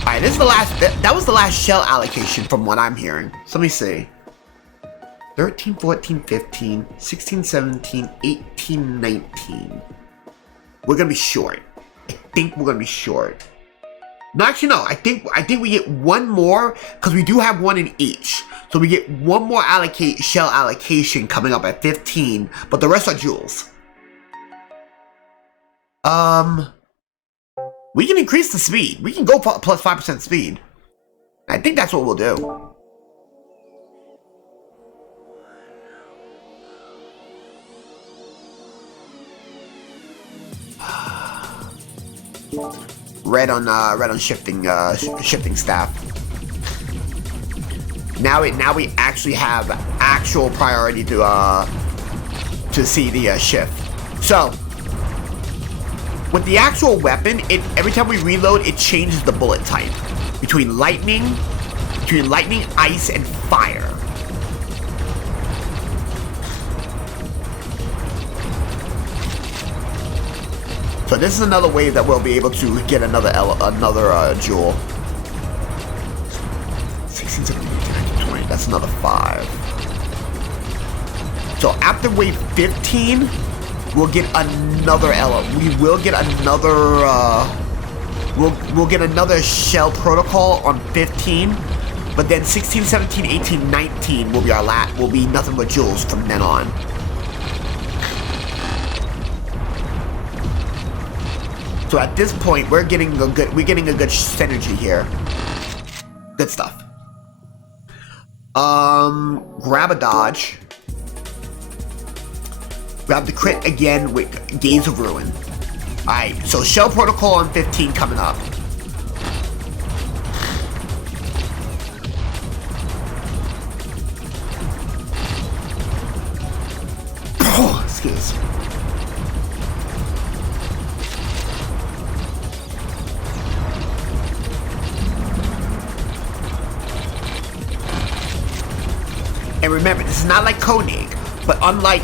Alright, this is the last, that was the last shell allocation from what I'm hearing. So let me see. 13, 14, 15, 16, 17, 18, 19. We're gonna be short. I think we're gonna be short. No, actually, no. I think we get one more because we do have one in each. So we get one more shell allocation coming up at 15, but the rest are jewels. We can increase the speed. We can go plus 5% speed. I think that's what we'll do. Red on shifting staff. Now we actually have actual priority to see the shift. So with the actual weapon, every time we reload, it changes the bullet type between lightning, ice, and fire. So this is another way that we'll be able to get another jewel. that's another 5. So after wave 15, we'll get another we will get another we'll get another shell protocol on 15, but then 16, 17, 18, 19 will be our will be nothing but jewels from then on. So at this point, we're getting a good synergy here. Good stuff. Grab a dodge. Grab the crit again with Gaze of Ruin. Alright, so Shell Protocol on 15 coming up. Oh, excuse me. And remember, this is not like Koenig, but unlike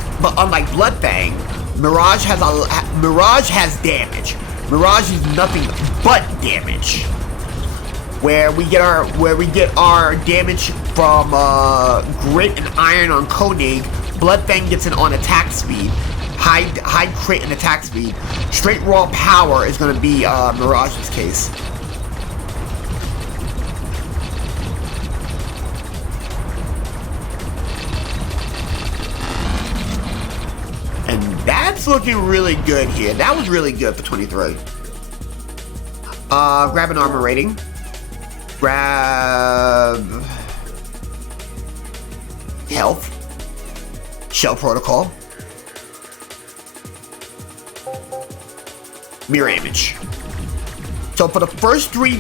Bloodfang, Mirage has damage. Mirage is nothing but damage. Where we get our damage from Grit and Iron on Koenig, Bloodfang gets it on attack speed, high crit and attack speed. Straight raw power is going to be Mirage's case. That's looking really good here. That was really good for 23. Grab an armor rating. Grab health. Shell protocol. Mirror image. So for the first three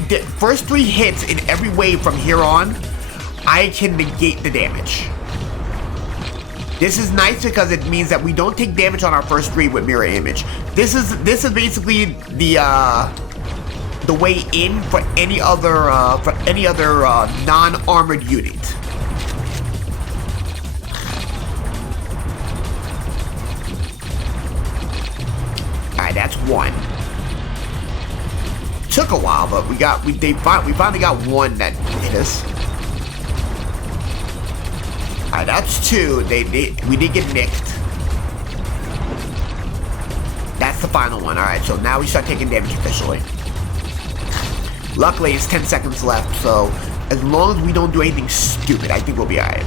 hits in every wave from here on, I can negate the damage. This is nice because it means that we don't take damage on our first 3 with mirror image. This is basically the way in for any other non-armored unit. Alright, that's 1. Took a while, but we finally got 1 that hit us. Alright, that's 2. We did get nicked. That's the final one. Alright, so now we start taking damage officially. Luckily, it's 10 seconds left, so as long as we don't do anything stupid, I think we'll be alright.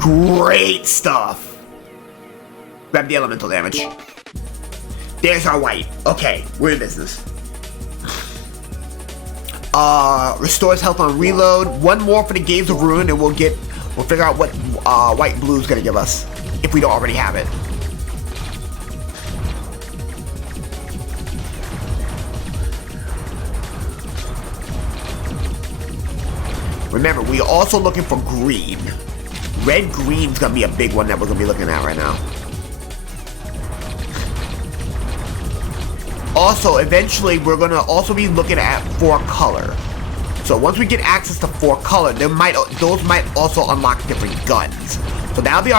Great stuff! Grab the elemental damage. There's our white. Okay, we're in business. Restores health on reload. 1 more for the Gaze of Ruin, and we'll figure out what white and blue is gonna give us if we don't already have it. Remember, we're also looking for green. Red green's gonna be a big one that we're gonna be looking at right now. Also, eventually, we're going to also be looking at 4-color. So once we get access to 4-color, those might also unlock different guns. So that'll be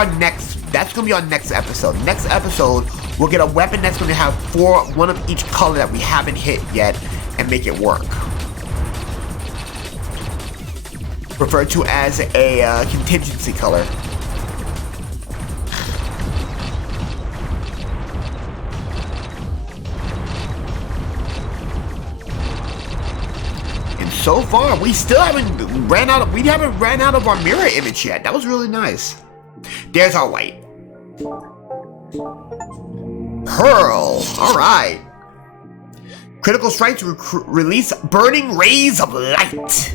that's going to be our next episode. Next episode, we'll get a weapon that's going to have 1 of each color that we haven't hit yet, and make it work. Referred to as a contingency color. So far, we still haven't ran out of our mirror image yet. That was really nice. There's our white. Pearl. All right. Critical strikes release burning rays of light.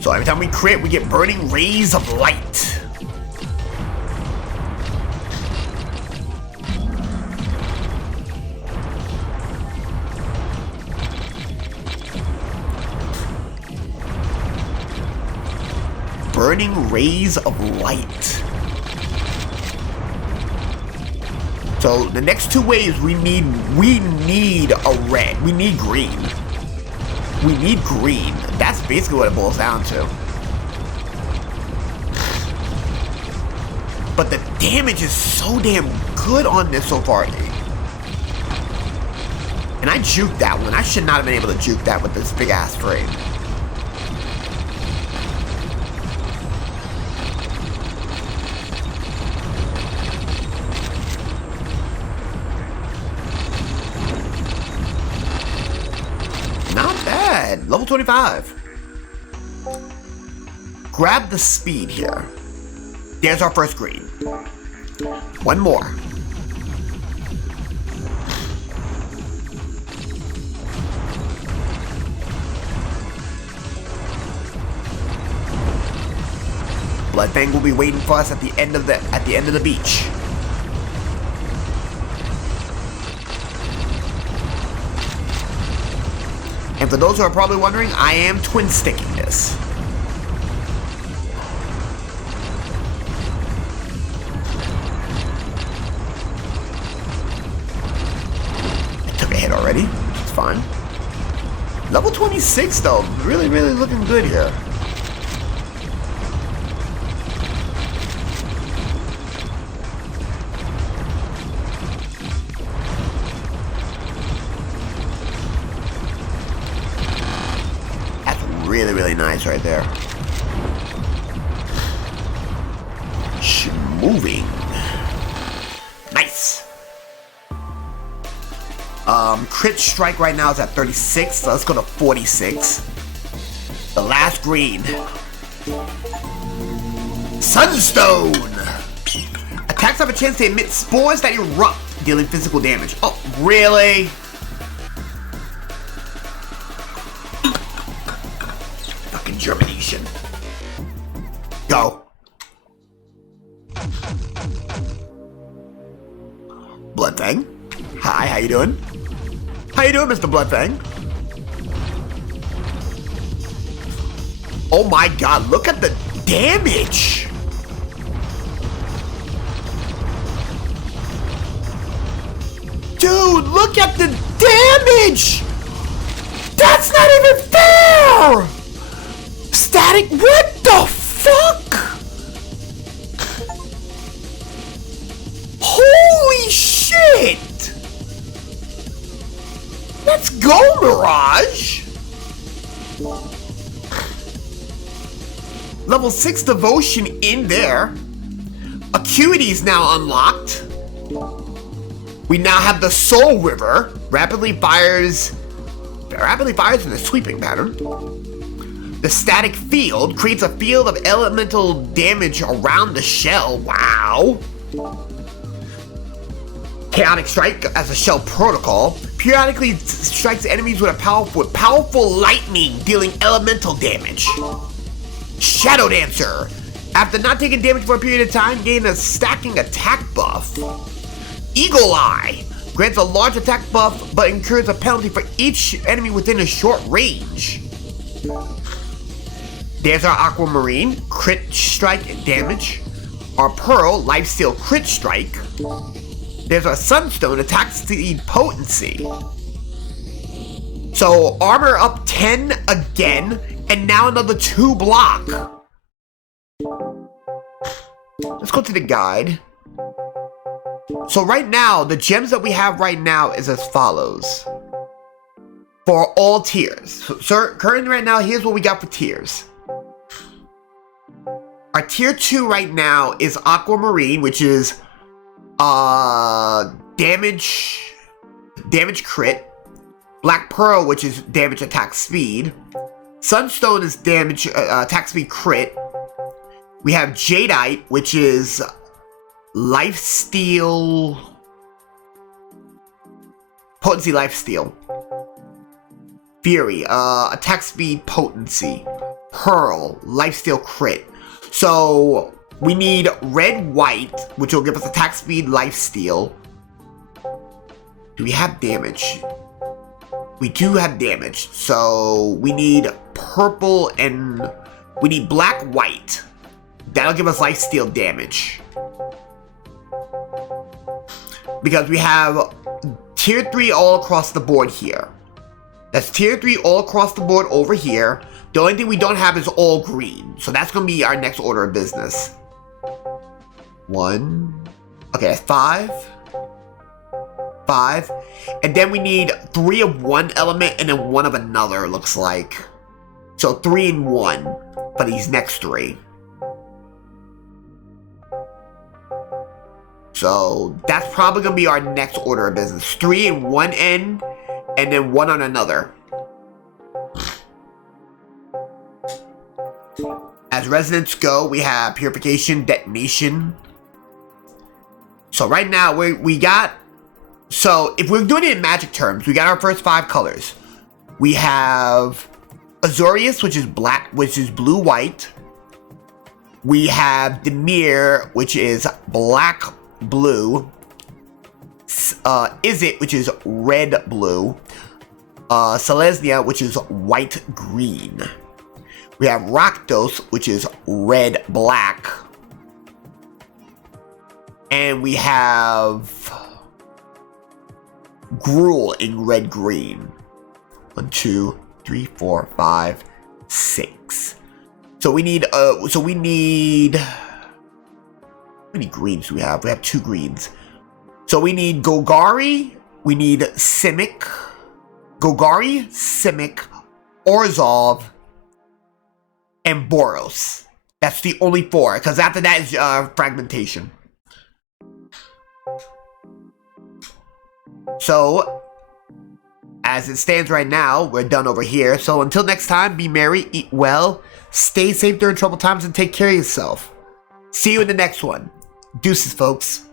So every time we crit, we get burning rays of light. Burning rays of light. So the next 2 waves we need a red. We need green. We need green. That's basically what it boils down to. But the damage is so damn good on this so far. And I juked that one. I should not have been able to juke that with this big ass frame. Not bad. Level 25. Grab the speed here. There's our first green. One more. Bloodfang will be waiting for us at the end of the beach. And for those who are probably wondering, I am twin sticking this. I took a hit already. It's fine. Level 26 though, really looking good here. Really nice right there. Moving. Nice. Crit strike right now is at 36, so let's go to 46. The last green. Sunstone. Attacks have a chance to emit spores that erupt, dealing physical damage. Oh, really? Germination. Go. Bloodfang. Hi, how you doing? How you doing, Mr. Bloodfang? Oh my god, look at the damage! Dude, look at the damage! That's not even fair! Static, what the fuck? Holy shit! Let's go, Mirage! Level 6 devotion in there. Acuity is now unlocked. We now have the Soul River. Rapidly fires in a sweeping pattern. The static field creates a field of elemental damage around the shell. Wow. Chaotic Strike as a shell protocol periodically strikes enemies with powerful lightning, dealing elemental damage. Shadow Dancer. After not taking damage for a period of time, gain a stacking attack buff. Eagle Eye. Grants a large attack buff, but incurs a penalty for each enemy within a short range. There's our Aquamarine, crit strike and damage. Our Pearl, lifesteal crit strike. There's our Sunstone, attack speed potency. So armor up 10 again, and now another 2 block. Let's go to the guide. So right now, the gems that we have right now is as follows. For all tiers. So currently right now, here's what we got for tiers. Our tier 2 right now is Aquamarine, which is damage crit. Black Pearl, which is damage attack speed. Sunstone is damage attack speed crit. We have Jadeite, which is lifesteal potency lifesteal. Fury, attack speed potency. Pearl, lifesteal crit. So we need red white, which will give us attack speed lifesteal. Do we have damage? We do have damage. So we need purple and we need black white. That'll give us lifesteal damage. Because we have tier 3 all across the board here. That's tier 3 all across the board over here. The only thing we don't have is all green. So that's going to be our next order of business. 1. Okay, that's 5. 5. And then we need 3 of one element and then 1 of another, looks like. So 3 and 1 for these next 3. So that's probably going to be our next order of business. 3 in one end and then 1 on another. As residents go, we have purification, detonation. So right now we got, so if we're doing it in magic terms, we got our first 5 colors. We have Azorius, which is black, which is blue-white. We have Demir, which is black-blue. Izzet, which is red-blue. Selesnya, which is white-green. We have Rakdos, which is red-black. And we have Gruul in red-green. 1, 2, 3, 4, 5, 6. So we need, how many greens do we have? We have 2 greens. So we need Golgari, we need Simic, Golgari, Simic, Orzhov, and Boros. That's the only 4, because after that is fragmentation. So, as it stands right now, we're done over here. So until next time, be merry, eat well, stay safe during troubled times, and take care of yourself. See you in the next one. Deuces, folks.